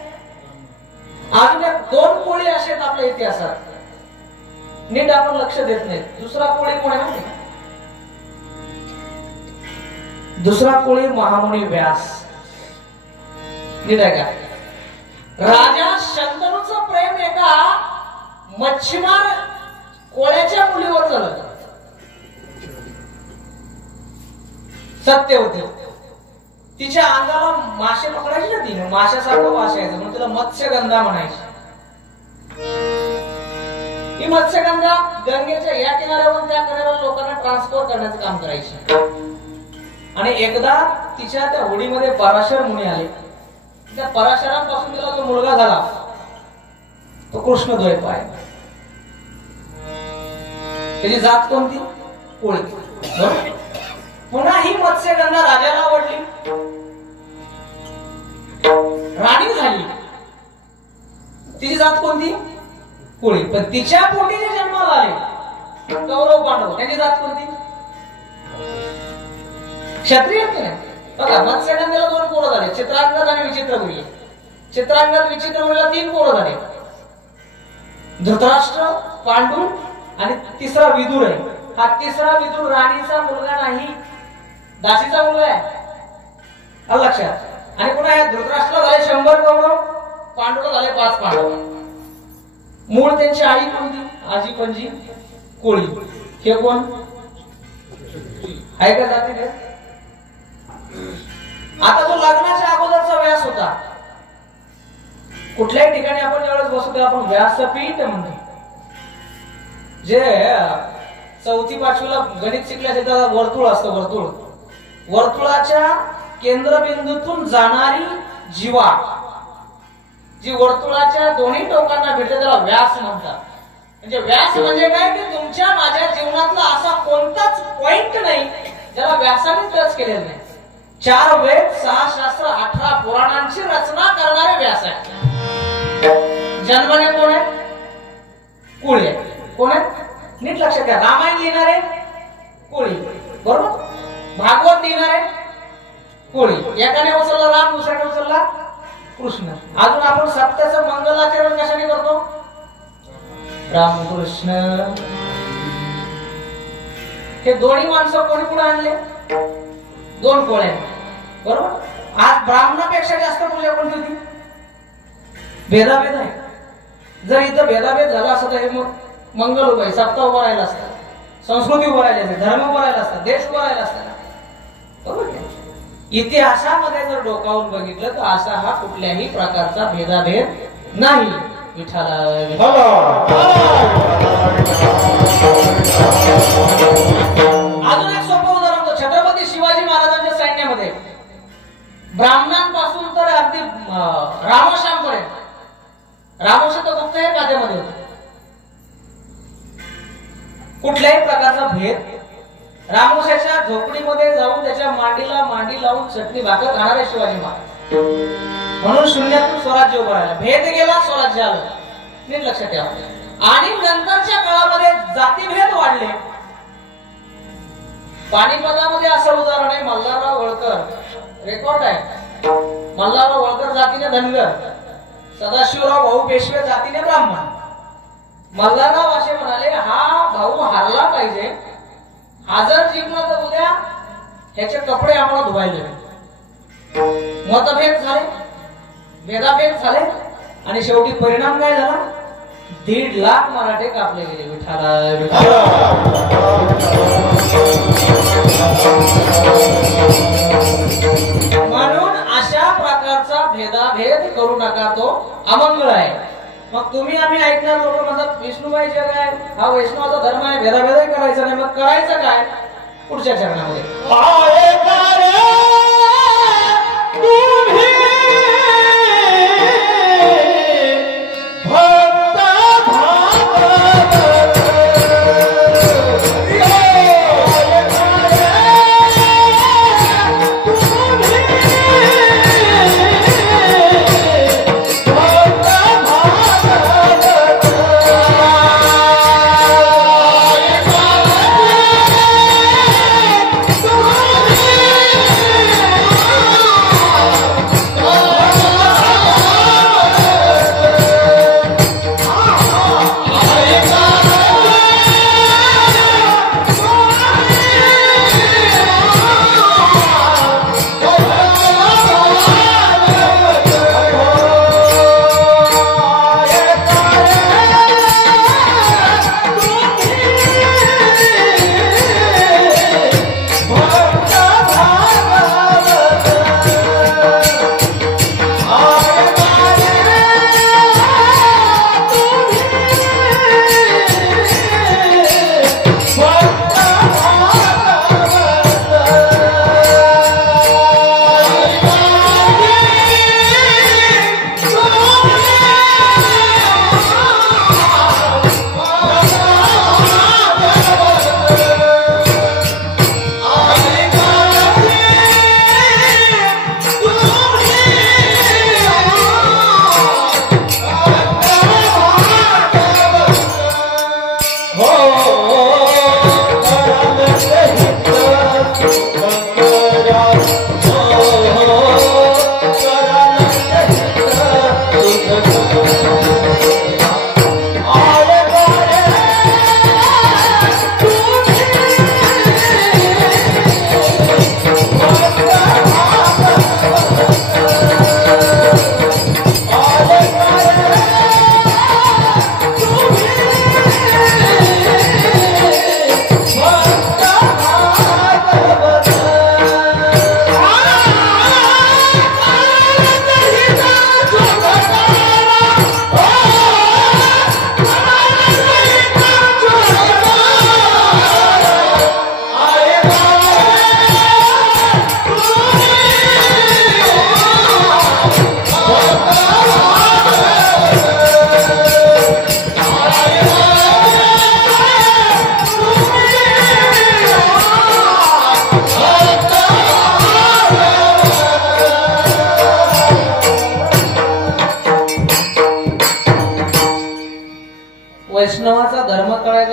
अजून एक 2 कोळी असे आहेत आपल्या इतिहासात, नीट आपण लक्ष देत नाही. दुसरा कोळी कोण आहे? दुसरा कोळी महामुनी व्यास. नीट आहे का? राजा शंतनूचं प्रेम एका मच्छीमार कोळ्याच्या मुलीवर झालं. सत्य होते. तिच्या अंगाला मासे पकडायचे ना, तिने माशासारखं वाशायचं म्हणून तिला मत्स्यगंधा म्हणायची. ही मत्स्यगंधा गंगेच्या या किनाऱ्यावरून त्या किनाऱ्यावर लोकांना ट्रान्सपोर्ट करण्याचं काम करायची. आणि एकदा तिच्या त्या होडीमध्ये पराशर मुनी आले. त्या पराशरांपासून तिला जो मुलगा झाला तो कृष्णद्वैप आहे. त्याची जात कोणती? कोळी. पुन्हा ही मत्स्यगंधा राजाला आवडली, राणी झाली. तिची जात कोणती? कोळी. पण तिच्या पोटी जे जन्माला आले कौरव पांडव, त्यांची जात कोणती? क्षत्रिय. बघा, मत्स्यगंधेला 2 पोरं झाले, चित्रांगद आणि विचित्रवीर्य. चित्रांगद विचित्रवीर्याला 3 पोरं झाले, धृतराष्ट्र, पांडू आणि तिसरा विदुर आहे. हा तिसरा विदुर राणीचा मुलगा नाही, दासीचा मुलगा आहे, लक्षात. आणि पुन्हा या धृतराष्ट्राला झाले 100 कौरव, पांडूला झाले 5 पांडव. मूळ त्यांची आई कोणती? आजी पणजी कोळी. हे कोण आहे का जाती? आता जो लग्नाच्या अगोदरचा व्यास होता, कुठल्याही ठिकाणी आपण ज्यावेळेस बसतो आपण व्यासपीठ म्हणतो. जे 4थी 5वीला गणित शिकले असेल तर वर्तुळ असतं. वर्तुळ, वर्तुळाच्या केंद्रबिंदूतून जाणारी जीवा जी वर्तुळाच्या दोन्ही टोकांना भेटते त्याला व्यास म्हणतात. म्हणजे व्यास म्हणजे काय की तुमच्या माझ्या जीवनातला असा कोणताच पॉइंट नाही ज्याला व्यासाने टच केलेला नाही. 4 वेद, 6 शास्त्र, 18 पुराणांची रचना करणारे व्यास आहे. जन्माने कोण आहे? कोळी आहे. कोण आहे? नीट लक्षात घ्या. रामायण लिहिणारे कोळी, बरोबर. भागवत लिहिणारे कोळी. एकाने उचलला राम, दुसऱ्याने उचलला कृष्ण. अजून आपण सत्याचं मंगलाचरण कशाने करतो? रामकृष्ण. हे दोन्ही माणसं कोणी पुढे आणले? 2 कोळ्या, बरोबर. आज ब्राह्मणापेक्षा जास्त पूजा कोणती होती? भेदाभेद आहे. जर इथं भेदाभेद झाला असता तर हे मग मंगल उभा, सत्ता उभा राहिला असता, संस्कृती उभा राहिली असते, धर्म उभा राहिला असता, देश उभा राहिला असता, बरोबर. इतिहासामध्ये जर डोकावून बघितलं तर असा हा कुठल्याही प्रकारचा भेदाभेद नाही. विठाला अजून एक सोपं उदाहरण होतं. छत्रपती शिवाजी महाराजांच्या सैन्यामध्ये ब्राह्मणांपासून तर अगदी रामोश्यामपर्यंत, रामोश्या तर फक्त हे राज्यामध्ये होते. कुठल्याही प्रकारचा भेद. रामोश्याच्या झोपडीमध्ये जाऊन त्याच्या मांडीला मांडी लावून चटणी भाकर खाणारे शिवाजी महाराज. म्हणून शून्यातून स्वराज्य उभं राहिलं. भेद गेला, स्वराज्य आलं. नीट लक्षात ठेवा. आणि नंतरच्या काळामध्ये जातीभेद वाढले. पानिपतामध्ये असं उदाहरण आहे. मल्हारराव होळकर, रेकॉर्ड आहे. मल्हारराव होळकर जातीने धनगर, सदाशिवराव भाऊ पेशवे जातीने ब्राह्मण. मल्हारराव असे म्हणाले, हा भाऊ हारला पाहिजे, हा जर जिंकला तर उद्या ह्याचे कपडे आम्हाला धुवायला. मतभेद झाले, भेदाभेद झाले आणि शेवटी परिणाम काय झाला? 1.5 लाख मराठे कापले गेले. विठाला म्हणून अशा प्रकारचा भेदाभेद करू नका, तो अमंगळ आहे. मग तुम्ही आम्ही ऐकणार लोक म्हणतात विष्णुबाई जग आहे, हा वैष्णवाचा धर्म आहे, भेदाभेदही करायचा नाही. मग करायचं काय? पुढच्या चरणामध्ये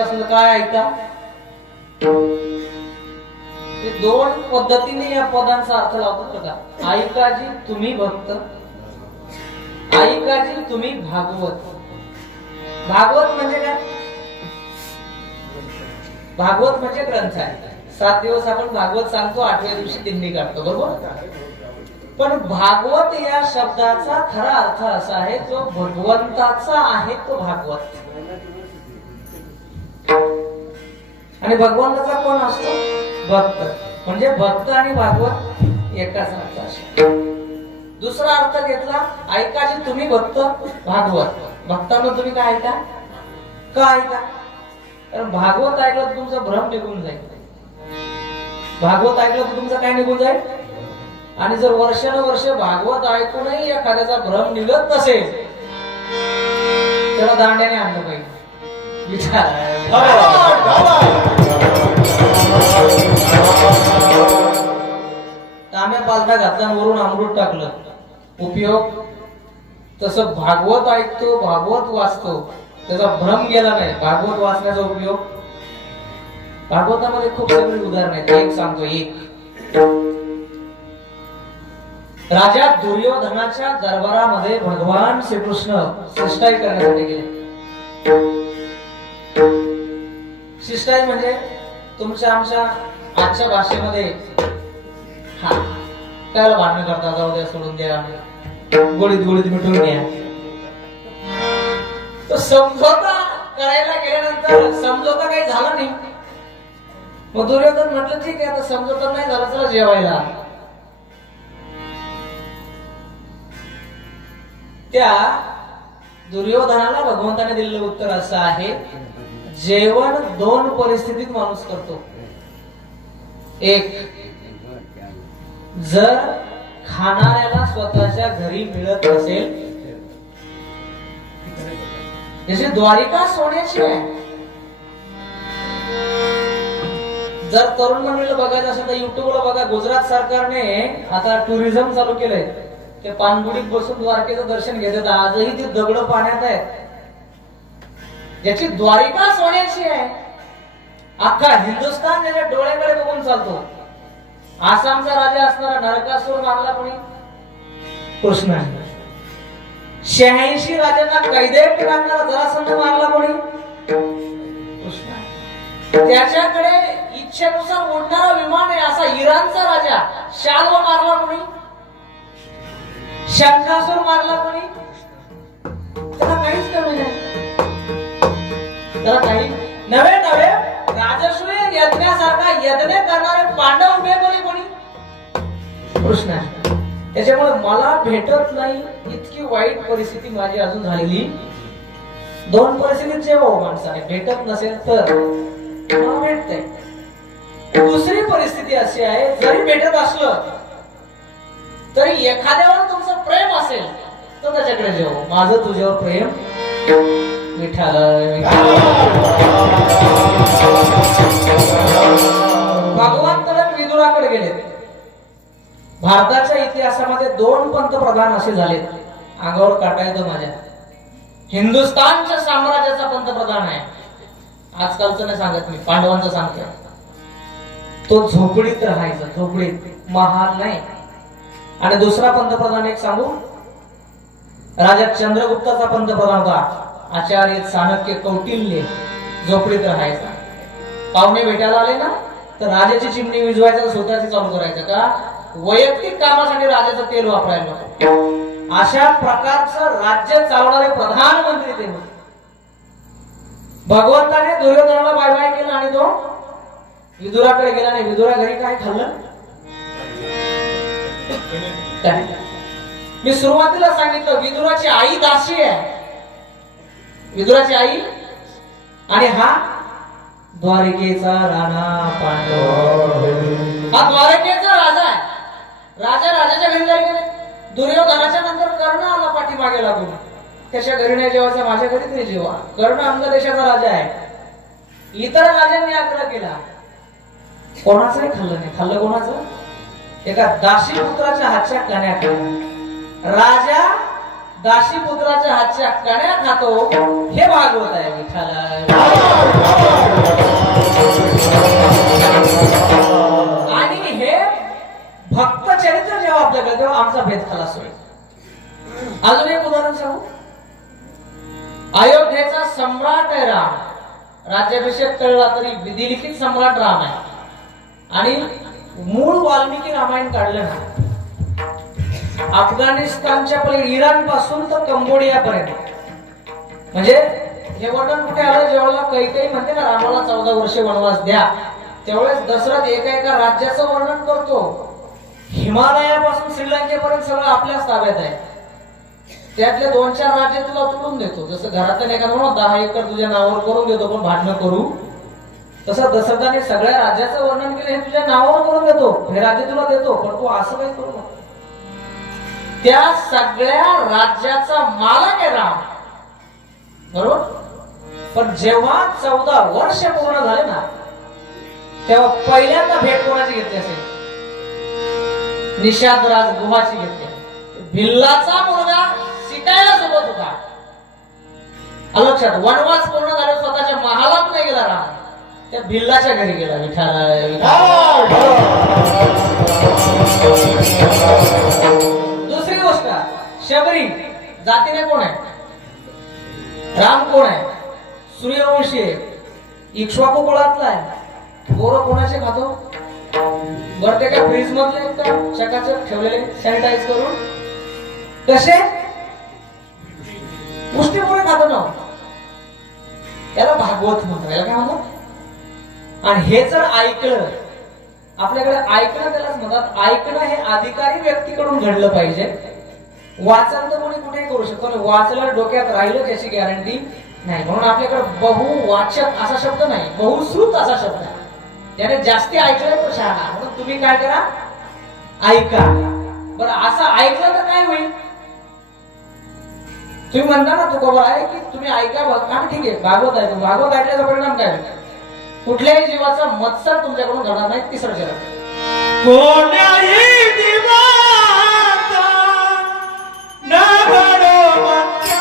ऐकायचं असेल तर काय ऐका. दोन पद्धतीने या पदांचा अर्थ लावतात बघा. ऐकाजी तुम्ही भक्त, ऐकाजी तुम्ही भागवत. भागवत म्हणजे काय? भागवत म्हणजे ग्रंथ आहे. 7 दिवस आपण भागवत सांगतो, 8व्या दिवशी दिंडी काढतो, बरोबर. पण भागवत या शब्दाचा खरा अर्थ असा आहे, जो भगवंताचा आहे तो भागवत. आणि भगवंताचा कोण असतो? भक्त. म्हणजे भक्त आणि भागवत एकाच अर्थ असतो. दुसरा अर्थ घेतला, ऐकाजी तुम्ही भक्त भागवत. भक्तांना तुम्ही काय ऐका? का ऐका? कारण भागवत ऐकलं तर तुमचा भ्रम निघून जाईल. भागवत ऐकलं तर तुमचं काय निघून जाईल. आणि जर वर्षानुवर्ष भागवत ऐकूनही एखाद्याचा भ्रम निघत नसेल, त्याला दांड्याने आणलं पाहिजे. तांब्या पालथा घातला वरून अमृत टाकलं, उपयोग. तसं भागवत ऐकतो, भागवत वाचतो, त्याचा भ्रम गेला नाही. भागवत वाचण्याचा उपयोग. भागवतामध्ये खूप सगळी उदाहरण आहेत. एक सांगतो. एक राजा दुर्योधनाच्या दरबारामध्ये भगवान श्रीकृष्ण शिष्टाई करण्यासाठी गेले. शिष्टाई म्हणजे तुमच्या आमच्या आजच्या भाषेमध्ये त्याला भांडण करता, जाऊ द्या, सोडून द्या, गोळीत गोळीत मिटून घ्या. तो समझोता करायला गेल्यानंतर समझोता काही झाला नाही. मग दुर्योधन म्हटलं ठीक आहे, आता समझोता नाही झाला, चला जेवायला. त्या दुर्योधनाला भगवंताने दिलेलं उत्तर असं आहे, जेवण 2 परिस्थितीत माणूस करतो. एक, जर खाणाऱ्याला स्वतःच्या घरी मिळत असेल, जशी द्वारिका सोन्याची आहे. जर तरुण मंडळीला बघायचं असेल तर युट्यूबला बघा. गुजरात सरकारने आता टुरिझम चालू केलंय. ते पानगुडीत बसून द्वारकेचं दर्शन घेतात. आजही ते दगड पाण्यात आहेत. ज्याची द्वारिका सोन्याची आहे, अख्खा हिंदुस्थान त्याच्या डोळ्याकडे बघून चालतो. आसामचा राजा असणारा नरकासूर मारला कोणी? कृष्ण. 86 राजांना कैदेत टाकणारा जरासंध मारला कोणी? कृष्ण. त्याच्याकडे इच्छेनुसार उडणारा विमान आहे असा इराणचा राजा शाल्व मारला कोणी? शंखासूर मारला कोणी? त्याला काहीच कमी नाही. त्याला काही नवे नवे राजसूय यज्ञासारखा यज्ञ करणारे पांडव उभे कोणी? कृष्ण. त्याच्यामुळे मला भेटत नाही इतकी वाईट परिस्थिती माझी अजून झालेली. 2 परिस्थितीत जेव्हा माणसाने भेटत नसेल तर मला भेटतंय. दुसरी परिस्थिती अशी आहे, जरी भेटत असलं तरी एखाद्यावर तुमचं प्रेम असेल तर त्याच्याकडे जेव. माझं तुझ्यावर प्रेम विठ्ठल. भगवान तर विदुराकडे गेले. भारताच्या इतिहासामध्ये 2 पंतप्रधान असे झालेत, अंगावर काटा येतो माझ्या. हिंदुस्थानच्या साम्राज्याचा पंतप्रधान आहे, आजकालचं नाही सांगत मी, पांडवांचं सांगतो. तो झोपडीत राहायचा, झोपडीत, महाल नाही. आणि दुसरा पंतप्रधान एक सांगू, राजा चंद्रगुप्ताचा पंतप्रधान होता, आचार्य चाणक्य कौटिल्य. झोपडीत राहायचा. पाहुणे भेटायला आले ना तर राजाची चिमणी विजवायचा, स्वतःची चालू करायचं का? वैयक्तिक कामासाठी राजाचं तेल वापरायला नको. अशा प्रकारचं राज्य चालवणारे प्रधानमंत्री ते होते. भगवंताने दुर्योधनाला बाय बाय केलं आणि तो विदुराकडे गेला नाही. विदुरा घरी काय खाल्लं? मी सुरुवातीला सांगितलं, विदुराची आई दासी आहे. विदुराची आई. आणि हा द्वारकेचा राणा पांडव. हा द्वारकेचा राजा आहे. राजा राजाच्या घरी जाईल का नाही? दुर्योधनाच्या नंतर कर्ण आला पाठीमागे लागून. त्याच्या घरी नाही जेवायचं, माझ्या घरी तरी जेवा. कर्ण आमच्या देशाचा राजा आहे. इतर राजांनी आग्रह केला, कोणाचंही खाल्लं नाही. खाल्लं कोणाचं? एका दासी पुत्राच्या हातच्या कण्या खाल्ल्या. राजा दाशी पुत्राच्या हातच्या कण्या खातो हे भागवत आहे विठ्ठला. आणि हे भक्त चरित्र जेव्हा आपल्याकडे तेव्हा आमचा भेद खलास होईल. अजून एक उदाहरण सांगू. अयोध्येचा सम्राट आहे राम. राज्याभिषेक कळला तरी विधिलिखित सम्राट राम आहे. आणि मूळ वाल्मिकी रामायण काढलं ना, अफगाणिस्तानच्या पलीकडे इराण पासून तर कंबोडिया पर्यंत. म्हणजे हे वर्णन कुठे आलं, जेव्हा काही म्हणते ना रामाला 14 वर्षे वनवास द्या, त्यावेळेस दशरथ एका राज्याचं वर्णन करतो. हिमालयापासून श्रीलंकेपर्यंत सगळं आपल्याच ताब्यात आहे. त्यातले 2-4 राज्य तुला तुडून देतो. जसं घरातून एखादं म्हणून 10 एकर तुझ्या नावावर करून देतो पण भांडणं करू, तसं दशरथाने सगळ्या राज्याचं वर्णन केलं. हे तुझ्या नावावर करून देतो, हे राज्य तुला देतो पण तू असं काही करू नको. त्या सगळ्या राज्याचा मालक आहे राम, बरोबर. पण जेव्हा 14 वर्ष पूर्ण झाले ना, तेव्हा पहिल्यांदा भेट कोणाची घेतली असेल? निषाद राज गुहाची घेतली. भिल्लाचा मुलगा शिकायला सोबत होता. लक्षात, वनवास पूर्ण झाला, स्वतःच्या महालात नाही गेला राम, त्या भिल्लाच्या घरी गेला. दुसरी गोष्ट, शबरी जातीने कोण आहे? राम कोण आहे? सूर्यवंशी आहे, इक्ष्वाकू कुळातला आहे. गोरं कोणाचे खातो? बरं ते काय फ्रीज मधले एकदम चकाचक ठेवलेले सॅनिटाईज करून कसे मुष्टीपुरे खातो ना, याला भागवत म्हणतात. याला काय म्हणतात? आणि हे जर ऐकलं, आपल्याकडे ऐकणं त्यालाच म्हणतात. ऐकणं हे अधिकारी व्यक्तीकडून घडलं पाहिजे. वाचन तर कोणी कुठेही करू शकतो, वाचलं डोक्यात राहिलं त्याची गॅरंटी नाही. म्हणून आपल्याकडे बहुवाचक असा शब्द नाही, बहुश्रुत असा शब्द आहे. त्याने जास्ती ऐकलं तर शहाणा. म्हणून तुम्ही काय करा, ऐका. बरं असं ऐकलं तर काय होईल? तुम्ही म्हणता ना तुकोबा आहे की तुम्ही ऐका बघा, ठीक आहे भागवत आहे, भागवत ऐकल्याचा परिणाम काय होईल? कुठल्याही जीवाचा मत्सर तुमच्याकडून घडणार नाही. तिसरं चरण, कोण्याही जीवाचा न घडो मत्सर.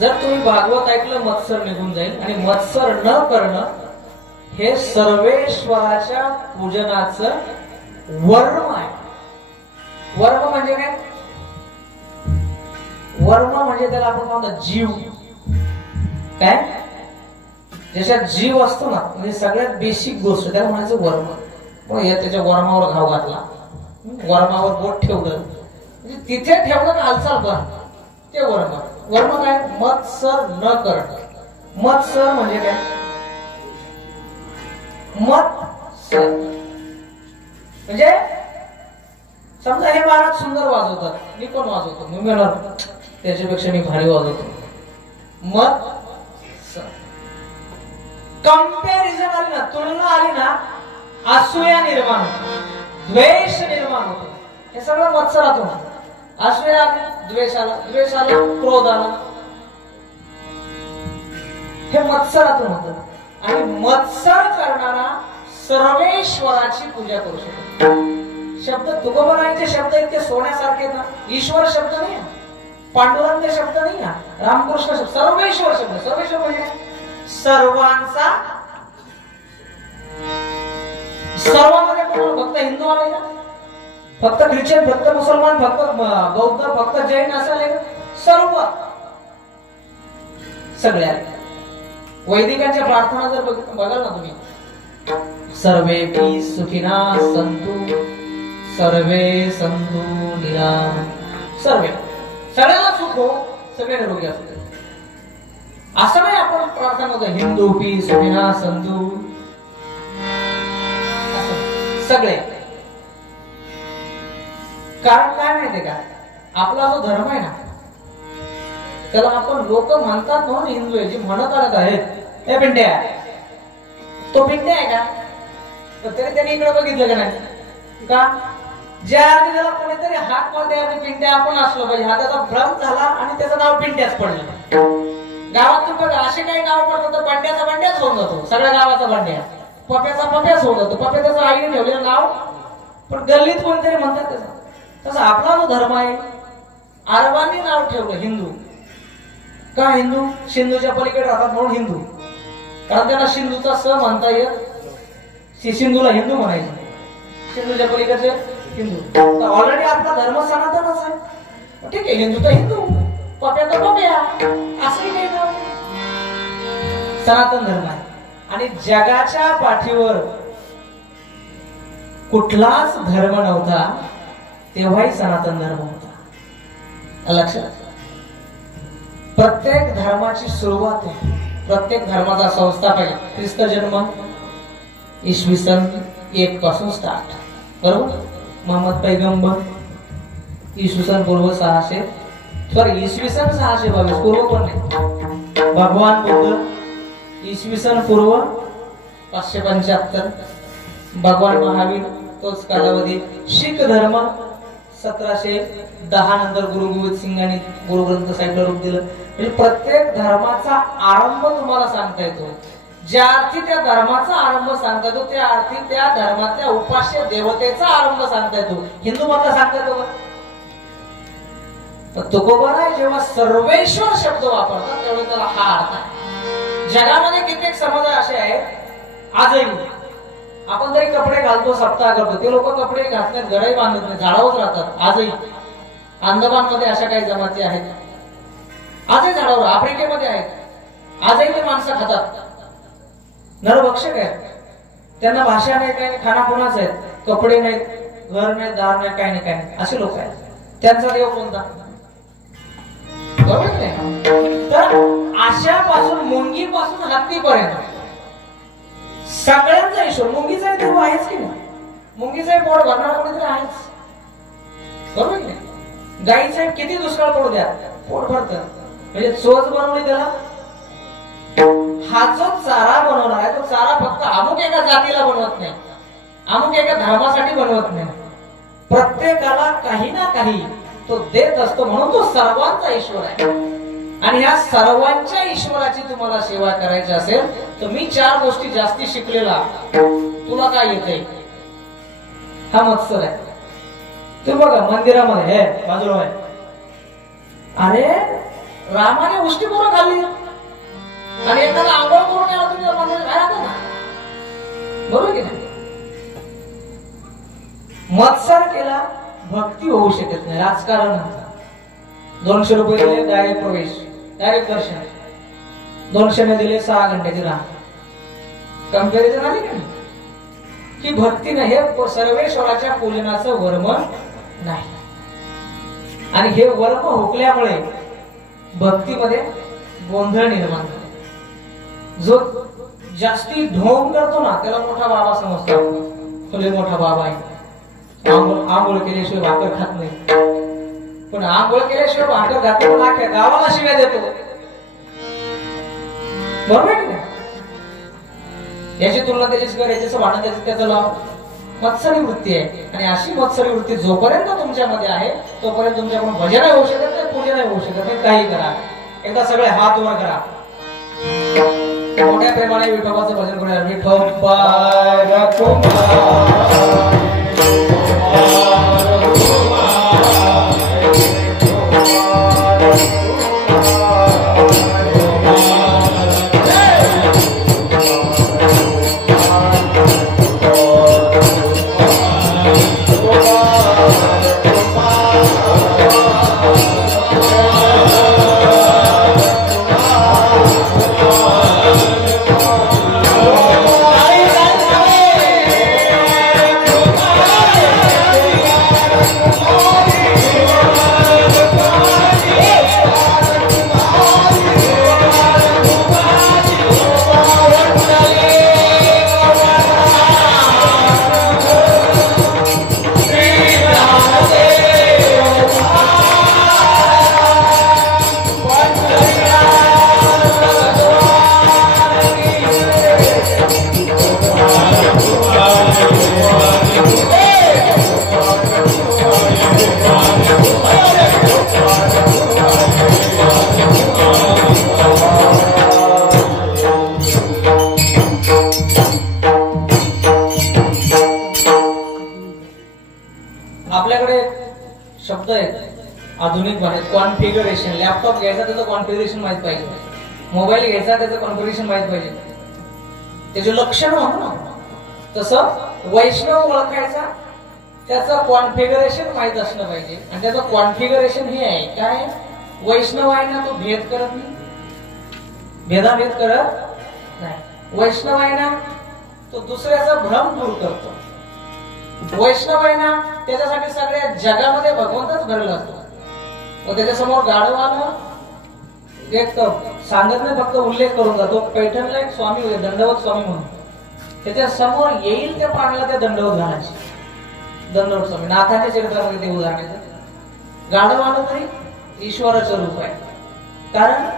जर तुम्ही भागवत ऐकलं मत्सर निघून जाईल. आणि मत्सर न करणं हे सर्वेश्वराच्या पूजनाचं वर्म आहे. वर्म म्हणजे काय? वर्म म्हणजे त्याला आपण म्हणतो जीव. काय? ज्याच्यात जीव असतो ना, म्हणजे सगळ्यात बेसिक गोष्ट त्याला म्हणायचं वर्म. मग त्याच्या वर्मावर घाव घातला, वर्मावर बोट ठेवलं, म्हणजे तिथे ठेवलं हालचाल कर, ते वर्म. वर्म काय? मत्सर न करणं. मत्सर म्हणजे काय? मत्सर म्हणजे समजा हे महाराज सुंदर वाजवतात, मी पण वाजवतो, मी म्हणणार त्याच्यापेक्षा मी भारी वाजवतो. मत्सर. कंपॅरिझन आली ना, तुलना आली ना, असूया निर्माण होतो, द्वेष निर्माण होतो. हे सगळं मत्सरातून. असूया आली, द्वेष आला, द्वेष आला, क्रोध आला, हे मत्सरातून होतं. आणि मत्सर करणारा सर्वेश्वराची पूजा करू शकतो. शब्द तुकोबरायांचे शब्द इतके सोन्यासारखे ना. ईश्वर शब्द नाही, पांडुरंग शब्द नाही, रामकृष्ण शब्द, सर्वेश्वर शब्द. सर्वेश्वर म्हणजे सर्वांचा. सर्वांमध्ये कोण? फक्त हिंदू आले का? फक्त ख्रिश्चन, फक्त मुसलमान, फक्त बौद्ध, फक्त जैन असं आले का? सर्व. सगळ्या वैदिकांच्या प्रार्थना जर बघाल ना तुम्ही, सर्वेपि सुखिनः सन्तु सर्वे सन्तु निरामयाः. सर्वे, सगळ्यांना सुख हो, सगळे निरोगी असते. असं नाही आपण प्रार्थना करतो हिंदूपी सुखिनः सन्तु, सगळे. कारण काय माहितीये का? आपला जो धर्म आहे ना, त्याला आपण लोक म्हणतात म्हणून हिंदू आहे, जी म्हणत आलेत आहेत हे पिंड्या, तो पिंड्या आहे का? तर तरी त्यांनी इकडे बघितलं का नाही का? ज्या आधी त्याला कोणीतरी हात मारते पिंड्या आपण असलो पाहिजे, हा त्याचा भ्रम झाला आणि त्याचं नाव पिंड्याच पडलं. गावात तुम्ही बघा असे काही नाव पडतात, तर बंड्याचा बंड्याच होऊन जातो, सगळ्या गावाचा बंड्या. पप्याचा पप्याच होऊन जातो, पप्या त्याचं आईने ठेवलेलं नाव, पण गल्लीत कोणतरी म्हणतात त्याचं. तसं आपला जो धर्म आहे, अरबांनी नाव ठेवलं हिंदू. का हिंदू? सिंधूच्या पलीकडे राहतात म्हणून हिंदू. कारण त्यांना सिंधूचा स म्हणता येत, सिंधूला हिंदू म्हणायचं, सिंधूच्या पलीकडचे हिंदू. तर ऑलरेडी आपला धर्म सनातनच आहे. ठीक आहे, हिंदू तर हिंदू, पप्या तर पप्या, असंही काही नाव. सनातन धर्म आहे. आणि जगाच्या पाठीवर कुठलाच धर्म नव्हता तेव्हाही सनातन धर्म होता. लक्षात. प्रत्येक धर्माची सुरुवात आहे, प्रत्येक धर्माचा संस्थापक ख्रिस्त जन्म इसवी सन 1 पासून स्टार्ट. बरोबर. मोहम्मद पैगंबर इसवी सन पूर्व 600, सॉरी इसवी सन 622, पूर्व पण नाही. भगवान बुद्ध इसवी सन पूर्व 575, भगवान महावीर तोच कालावधी. शीख धर्म 1710 नंतर गुरु गोविंद सिंगांनी गुरु ग्रंथ साहिबला रूप दिलं. म्हणजे प्रत्येक धर्माचा आरंभ तुम्हाला सांगता येतो. ज्या अर्थी त्या धर्माचा आरंभ सांगता येतो, त्या अर्थी त्या धर्माच्या उपास्य देवतेचा आरंभ सांगता येतो. हिंदू मधला सांगता येतो. पण तुकोबाराय जेव्हा सर्वेश्वर शब्द वापरतात तेव्हा त्याला हा अर्थ आहे. जगामध्ये कित्येक समाज असे आहेत आजही, आपण जरी कपडे घालतो, सप्ताह करतो, ते लोक कपडे घातल्यात, घरही बांधत नाही, झाडावरच राहतात. आजही अंदमान मध्ये अशा काही जमाती आहेत, आजही झाडावर. आफ्रिकेमध्ये आहेत, आजही ते माणसं खातात, नरभक्षक आहेत. त्यांना भाषा नाही, काही खानापुनाच आहेत, कपडे नाहीत, घर नाही, दार नाही, काही नाही, काही नाही, असे लोक आहेत. त्यांचा देव कोणता? बरोबर नाही. तर आशापासून, मुंगीपासून हत्तीपर्यंत सगळ्यांचा ईश्वर. मुंगीचा देव आहेच की नाही? मुंगीचा पोट भरणारा कोणीतरी आहेच. बरोबर की नाही? गाईचा किती दुष्काळ पडू द्या, पोट भरत. म्हणजे चोच बनवली त्याला. हा जो चारा बनवणार आहे, तो चारा फक्त अमुक एका जातीला बनवत नाही, अमुक एका धर्मासाठी बनवत नाही. प्रत्येकाला काही ना काही तो देत असतो, म्हणून तो सर्वांचा ईश्वर आहे. आणि ह्या सर्वांच्या ईश्वराची तुम्हाला सेवा करायची असेल तर मी 4 गोष्टी जास्ती शिकलेला. तुला काय येते? हा मत्सर आहे. तू बघा मंदिरामध्ये हे बाजूला आहे, अरे रामाने उष्टी पोरं खाल्ली आणि एखादा आंघोळ करून याला तुम्ही माणूस राहता ना, बरोबर की नाही? मत्सर केला भक्ती होऊ शकत नाही. राजकारण 200 रुपये दिले डायरेक्ट प्रवेश, डायरेक्ट दर्शन. 200 ने दिले 6 घंट्याची राह. कंपॅरिझन आली का नाही? की भक्तीने हे सर्वेश्वराच्या पूजनाचं वर्म नाही. आणि हे वर्म हुकल्यामुळे भक्तीमध्ये गोंधळ निर्माण झाला. जो जास्ती ढोंग करतो ना त्याला मोठा बाबा समजतो. तुले मोठा बाबा आहे. आंघोळ केल्याशिवाय भाकर खात नाही, पण आंघोळ केल्याशिवाय भाकर घातली पण अख्ख्या गावाला शिव्या देतो. बरोबर आहे की नाही? याची तुलना त्याची कर, याच्याचं भांडण त्याचं लाव. मत्सरी वृत्ती आहे. आणि अशी मत्सरी वृत्ती जोपर्यंत तुमच्यामध्ये आहे तोपर्यंत तुमच्याकडून भजन होऊ शकत नाही, पूजन होऊ शकत नाही. काही करा, एकदा सगळे हात वर करा. मोठ्या प्रेमाने विठोबाचं भजन करूया. विठोबा शब्द आहेत आधुनिक भाषेत. कॉन्फिगरेशन. लॅपटॉप घ्यायचा त्याचं कॉन्फिगरेशन माहित पाहिजे, मोबाईल घ्यायचा त्याचं कॉन्फिगरेशन माहित पाहिजे, त्याचे लक्षण म्हणू ना. तसं वैष्णव ओळखायचा त्याचं कॉन्फिगरेशन माहित असणं पाहिजे. आणि त्याचं कॉन्फिगरेशन हे आहे काय, वैष्णव आहे ना तो भेद करत नाही, भेदाभेद करत नाही. वैष्णव आहे ना तो दुसऱ्याचा भ्रम दूर करतो. वैष्णव आहे ना त्याच्यासाठी सगळ्या जगामध्ये भगवंतच भरला असतो. व त्याच्यासमोर गाढवानं एक सांगत नाही, फक्त उल्लेख करून जातो. पैठणला एक स्वामी होते दंडवत स्वामी म्हणून, त्याच्या समोर येईल त्या प्राण्याला त्या दंडवत घालायचे. दंडवत स्वामी नाथाच्या चरित्रामध्ये ते उदाहरण. गाढवानं तरी ईश्वराचं रूप आहे, कारण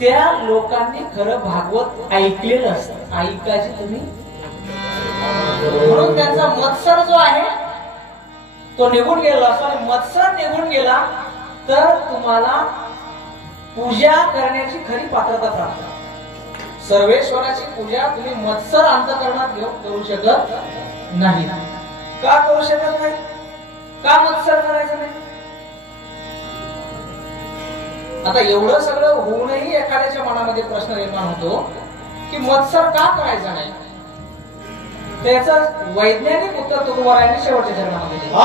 त्या लोकांनी खरं भागवत ऐकलेलं असतं. ऐकायचे तुम्ही, म्हणून त्यांचा मत्सर जो आहे तो निघून गेला असतो. आणि मत्सर निघून गेला तर तुम्हाला पूजा करण्याची खरी पात्रता प्राप्त. सर्वेश्वराची पूजा तुम्ही मत्सर अंतःकरणात घेऊन करू शकत नाही. का करू शकत नाही? का मत्सर करायचं नाही? आता एवढं सगळं होऊनही एखाद्याच्या मनामध्ये प्रश्न निर्माण होतो की मत्सर का करायचा नाही. त्याचं वैज्ञानिक उत्तर तुकोबारायांनी शेवटच्या चरणामध्ये दिलं.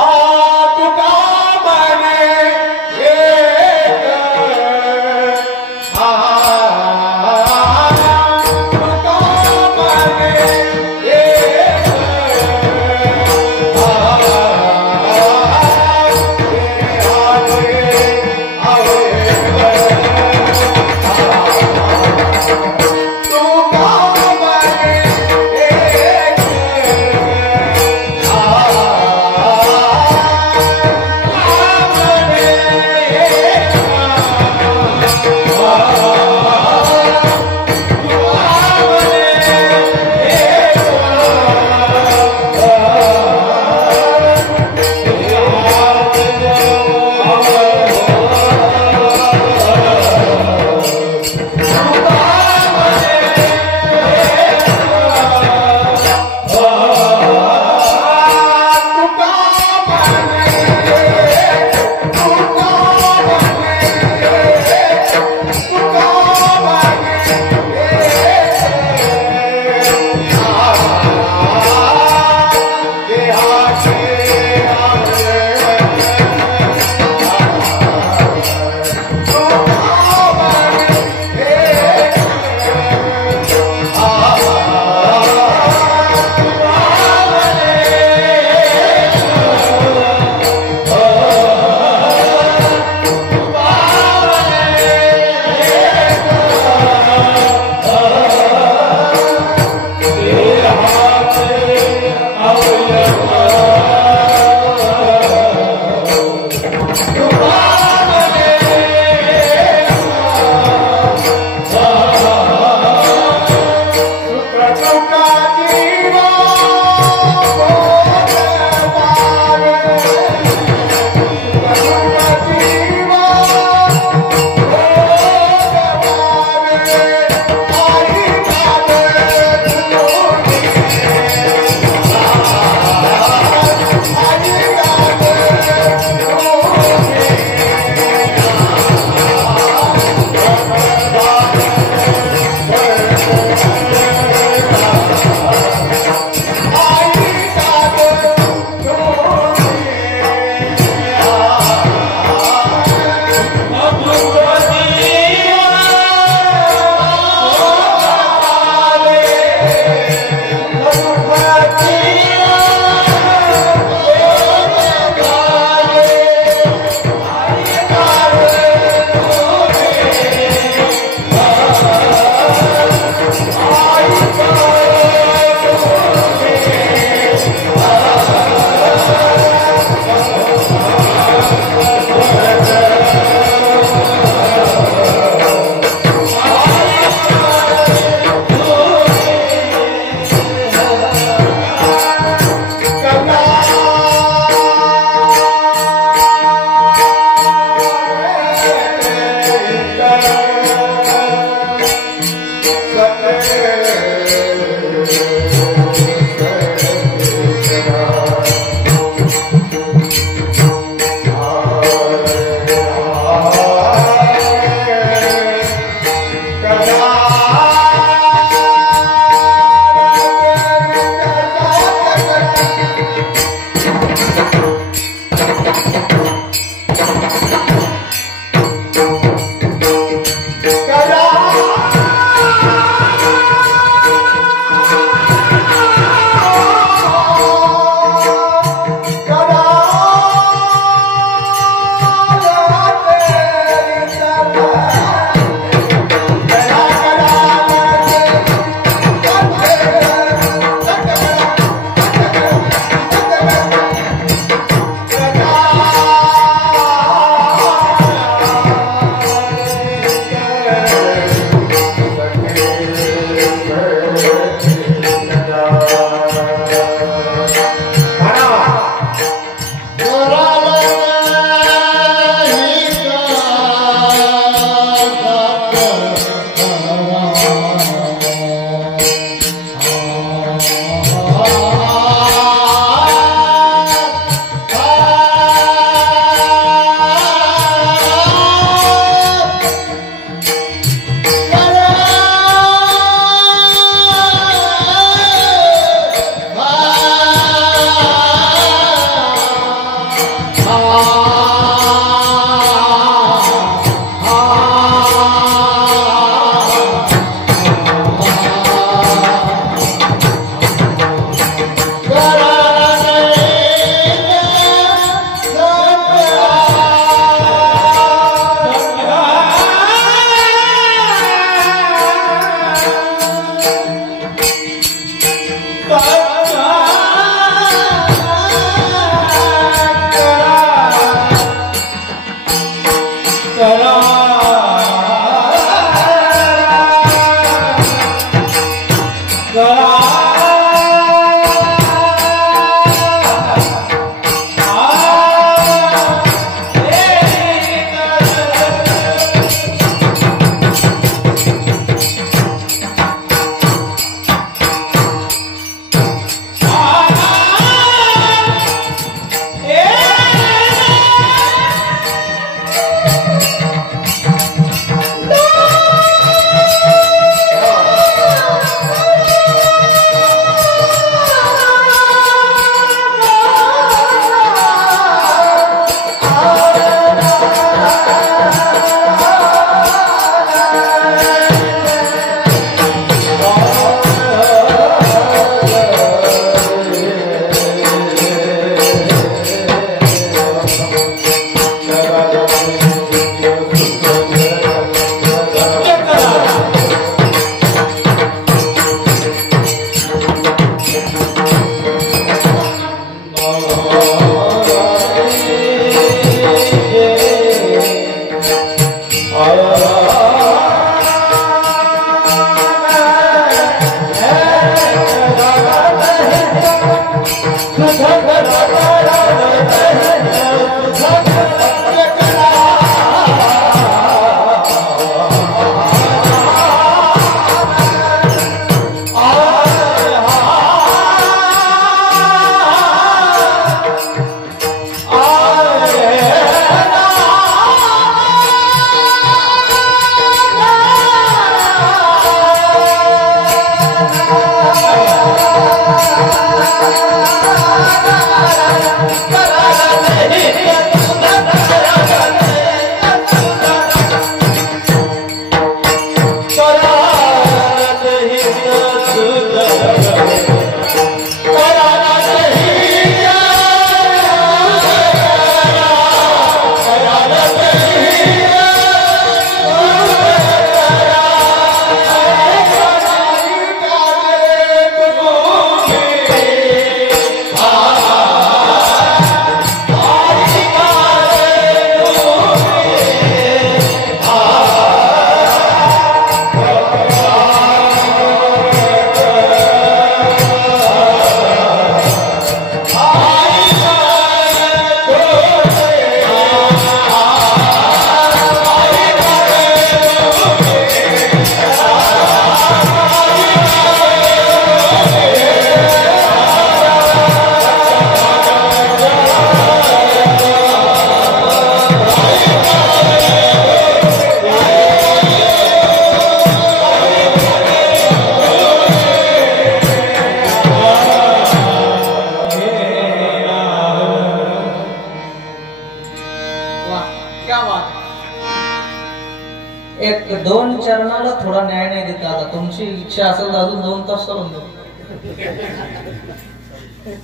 एक 2 चरणाला थोडा न्याय नाही देता आता. तुमची इच्छा असेल तर अजून 2 तास करून देऊ.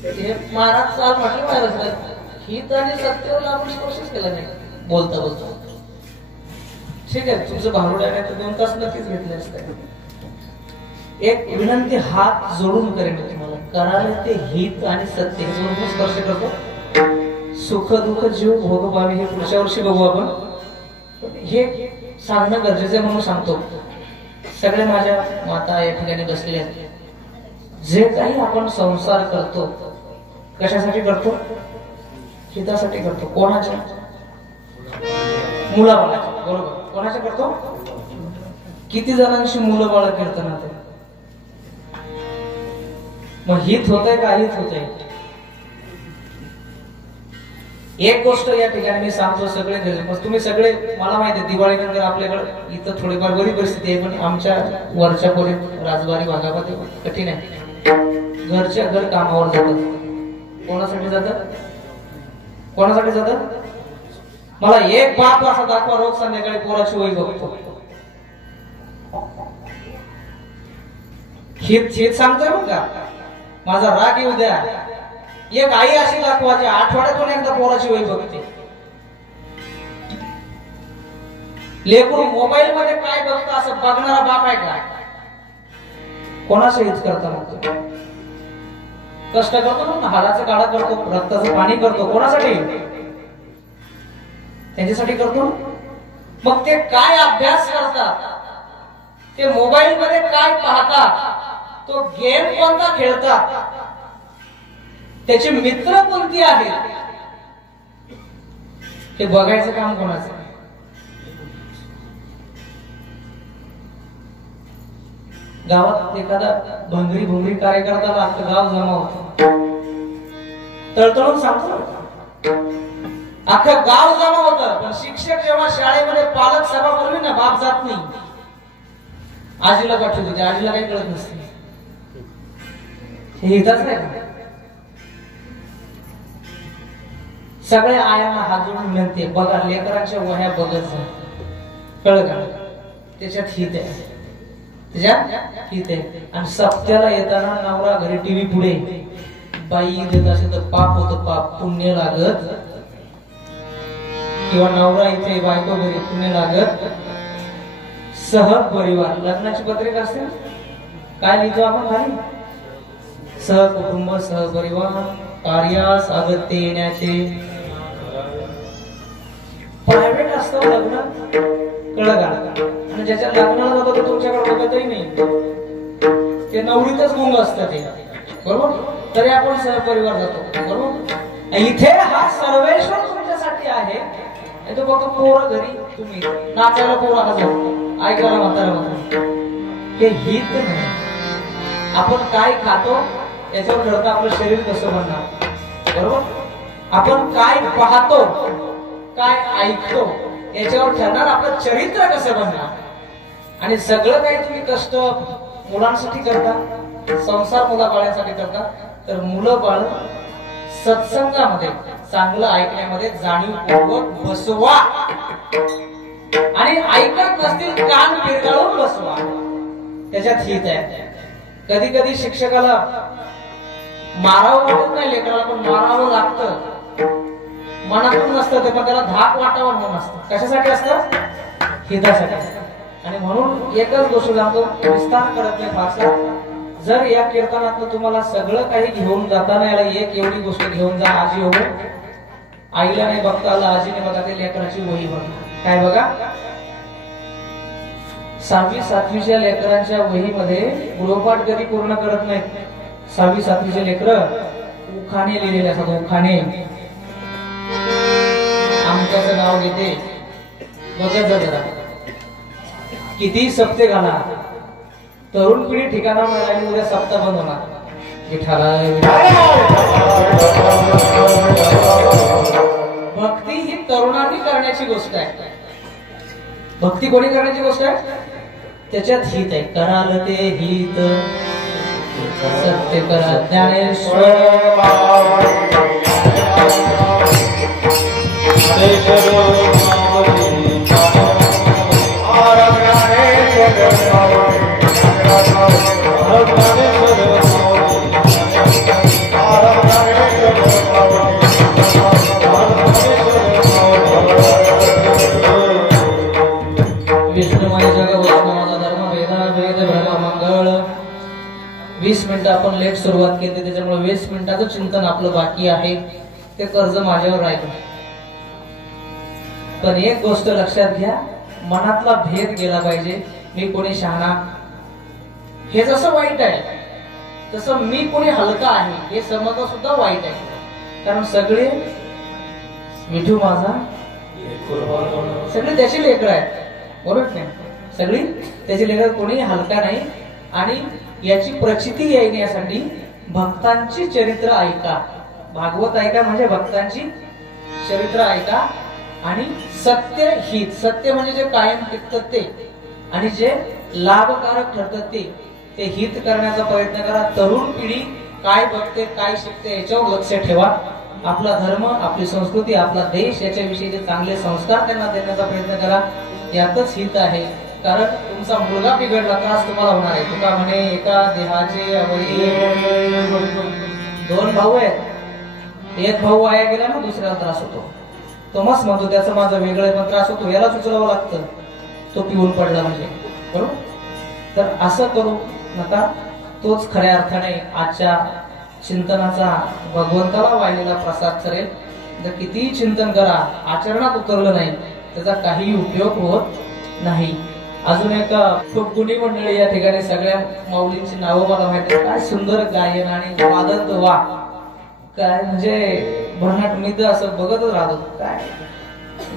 हे महाराज चाल म्हटलं महाराज हित आणि सत्तेवर आपण स्पर्शच केला नाही बोलता बोलता. ठीक आहे तुमचं भारुड्याने तर 2 तास नक्कीच घेतले असते. एक विनंती हात जोडून करेन तुम्हाला. कराल ते हित आणि सत्य हे जोडून स्पर्श करतो. सुख दुःख जीव भोगवावे हे पुढच्या वर्षी बघू आपण. हे सांगणं गरजेचं आहे म्हणून सांगतो. सगळे माझ्या माता या ठिकाणी बसलेल्या आहेत. जे काही आपण संसार करतो कशासाठी करतो? हितासाठी करतो. कोणाच्या? मुलाबाळाच्या. बरोबर. कोणाच्या करतो? किती जणांशी मुलं बाळ कीर्तनात आहे? मग हित होतंय का अहित होतंय? एक गोष्ट या ठिकाणी मी सांगतो सगळे तुम्ही सगळे मला माहिती आहे दिवाळीनंतर आपल्याकडे इथं थोडीफार बरी परिस्थिती आहे. पण आमच्या वरच्या खोलीत राजवारी भागामध्ये कठीण आहे. घरच्या घर कामावर जातात. कोणासाठी जातात? कोणासाठी जातात? मला एक बाप असा दाखवा रोज संध्याकाळी पोराची वय बघतो. हित सांगतोय मग का माझा राग येऊ द्या. एक आई अशी दाखवा जी आठवड्यातून एकदा पोराची वय बघते. लेकरू मोबाईल मध्ये काय बघतं असं बघणारा बाप आहे का? कोणाचं हित करता मग? कष्ट करतो ना हाडाचा काढा करतो रक्ताचं पाणी करतो. कोणासाठी? त्यांच्यासाठी करतो. मग ते काय अभ्यास करतात? ते मोबाईल मध्ये काय पाहतात? तो गेम कोणता खेळतात? त्याचे मित्र कोणती आहेत? हे बघायचं काम कोणाचं? गावात एखादा भंगरी भुंगरी कार्यकर्त्याला अख्खं गाव जमा होतं. तळतळून सांगतो अख्खं गाव जमा होतं. पण शिक्षक जेव्हा शाळेमध्ये पालक सभा बोलली ना बाप जात नाही. आजीला पाठवत होते. आजीला काही कळत नसते. हे हिताच नाही. सगळ्या आयांना हात जोडून विनंती बघा लेकरांच्या वह्या बघत जा. कळलं का? त्याच्यात हित आहे. त्याच्यात हित आहे. आणि सप्त्याला येताना नवरा घरी टीव्ही पुढे बाई देत असेल तर पाप होतं. पाप पुण्य लागत. किंवा नवरा इथे बायको घरी पुण्य लागत. सहपरिवार लग्नाची पत्रिका असते काय लिहितो आपण खाली? सहकुटुंब सहपरिवार कार्यास अगत्य येण्याचे. प्रायव्हेट असतं लग्न. कळलं का? आणि ज्याच्या लग्नाला जातो तो तुमच्याकडे बघतही नाही. ते नवरीतच गुंग असतं ते. बरोबर. तरी आपण सहपरिवार जातो. बरोबर. इथे हा सर्वेश्वर तुमच्यासाठी आहे. तो फक्त पोरं घरी तुम्ही नाचायला पोरा हजर ऐकायला म्हातारा म्हातारा. हे हित नाही. आपण काय खातो याच्यावर ठरतं आपलं शरीर कसं बनणार. बरोबर. आपण काय पाहतो काय ऐकतो याच्यावर ठरणार आपलं चरित्र कसं बनणार. आणि सगळं काही तुम्ही कष्ट मुलांसाठी करता. संसार मुलाबाळांसाठी करता. तर मुलं बाळ सत्संगामध्ये चांगलं ऐकण्यामध्ये जाणीवपूर्वक बसवा. आणि ऐकत नसतील कान पिरगाळून बसवा. त्याच्यात हित आहे. कधी कधी शिक्षकाला मारावं वाटत नाही लेकराला पण मारावं लागतं. मनातून नसतं ते पण त्याला धाक वाटावं म्हणून असतं. कशासाठी असतं? हितासाठी. आणि म्हणून एकच गोष्ट सांगतो विस्तार करत नाही फारसा. जर या कीर्तनातलं तुम्हाला सगळं काही घेऊन जाताना याला एक एवढी गोष्ट घेऊन जा. आजी हो आईला नाही बघता आलं आजीने बघा ते लेकराची वही बघा. काय बघा? 6वी 7वीच्या लेकरांच्या वहीमध्ये गृहपाठ कधी पूर्ण करत नाहीत. 6वी 7वीचे लेकर उखाणे लिहिलेले असतात. उखाणे. आमच्याचं नाव घेते बघत जा जरा. किती सप्ते घाला तरुण पिढी ठिकाणा मिळाली उद्या सप्ताह बंद होणार. भक्ती ही तरुणांनी करण्याची गोष्ट आहे. भक्ती कोणी करण्याची गोष्ट आहे? त्याच्यात हित आहे. कराल ते हित सत्य करा. ज्ञानेश्वर आराम मिनिटं आपण लेट सुरुवात केली, त्याच्यामुळे 20 मिनिटाचं चिंतन आपलं बाकी आहे. ते कर्ज माझ्यावर राहिलं. पण एक गोष्ट लक्षात घ्या, मनातला भेद गेला पाहिजे. मी कोणी शहाणा हे जसं वाईट आहे, तसं मी कोणी हलका आहे हे समजणं सुद्धा वाईट आहे. कारण सगळे विठू माझा, सगळे त्याची लेकरं आहेत, बरोबर नाही? सगळी त्याची लेकरं, कोणी हलका नाही. आणि याची प्रचिती येण्यासाठी भक्तांची चरित्र ऐका. भागवत ऐका म्हणजे भक्तांची चरित्र ऐका. आणि सत्य हित, सत्य म्हणजे जे कायम टिकतं ते, आणि जे लाभकारक ठरतं ते हित करण्याचा प्रयत्न करा. तरुण पिढी काय बघते, काय शिकते याच्यावर लक्ष ठेवा. आपला धर्म, आपली संस्कृती, आपला देश याच्याविषयीचे चांगले संस्कार त्यांना देण्याचा प्रयत्न करा. यातच हित आहे. कारण तुमचा मुलगा बिघडला, त्रास तुम्हाला होणार आहे. तुका म्हणे एका देहाचे अवयव, 2 भाऊ आहेत, एक भाऊ वाया गेला ना, दुसऱ्याला त्रास होतो. तो मस्त म्हणतो त्याचं माझं वेगळं, पण त्रास होतो, यालाच उचलावं लागतं. तो पिऊन पडला म्हणजे, बरोबर? तर असं करू नका. तोच खऱ्या अर्थाने आजच्या चिंतनाचा भगवंताला वाहिलेला प्रसाद ठरेल. जर कितीही चिंतन करा, आचरणात उतरलं नाही, त्याचा काही उपयोग होत नाही. अजून एक खूप गुणी मंडळी या ठिकाणी, सगळ्या माऊलींची नावं मला माहिती. काय सुंदर गायन आणि वादन, वा काय म्हणजे भन्नाट. मी तर असं बघतच राहतो. काय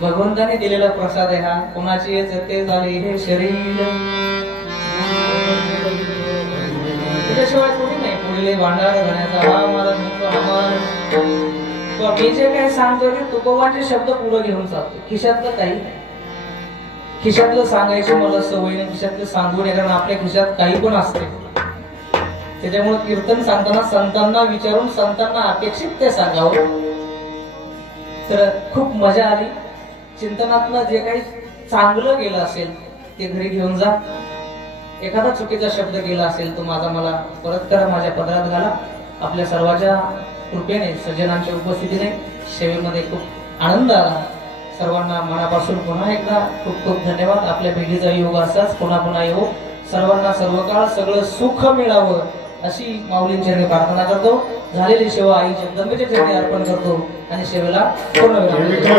भगवंताने दिलेला प्रसाद आहे हा. कोणाची ते झाले हे शरीर, त्याच्याशिवाय कोणी नाही. पुढे भांडार घाण्याचा हा मला मी जे काही सांगतो ते तुकोबाचे शब्द पुढे घेऊन चालतो. खिशातलं काही, खिशातलं सांगायची मला सवय नाही. खिशातलं सांगू नये, कारण आपल्या खिशात काही पण असते. त्याच्यामुळे कीर्तन सांगताना संतांना विचारून, संतांना अपेक्षित ते सांगावं. तर खूप मजा आली. चिंतनातनं जे काही चांगलं गेलं असेल ते घरी घेऊन जा. एखादा चुकीचा शब्द गेला असेल तो माझा मला परत करा, माझ्या पदरात घाला. आपल्या सर्वांच्या कृपेने, सज्जनांच्या उपस्थितीने सेवेमध्ये खूप आनंद आला. सर्वांना मनापासून पुन्हा एकदा खूप खूप धन्यवाद. आपल्या भेटीचा योग असाच पुन्हा पुन्हा येऊ. सर्वांना सर्व काळ सगळं सुख मिळावं अशी माऊलींच्या प्रार्थना करतो. झालेली सेवा आई जगदंबेच्या चरणी अर्पण करतो आणि सेवेला पूर्ण विराम देतो.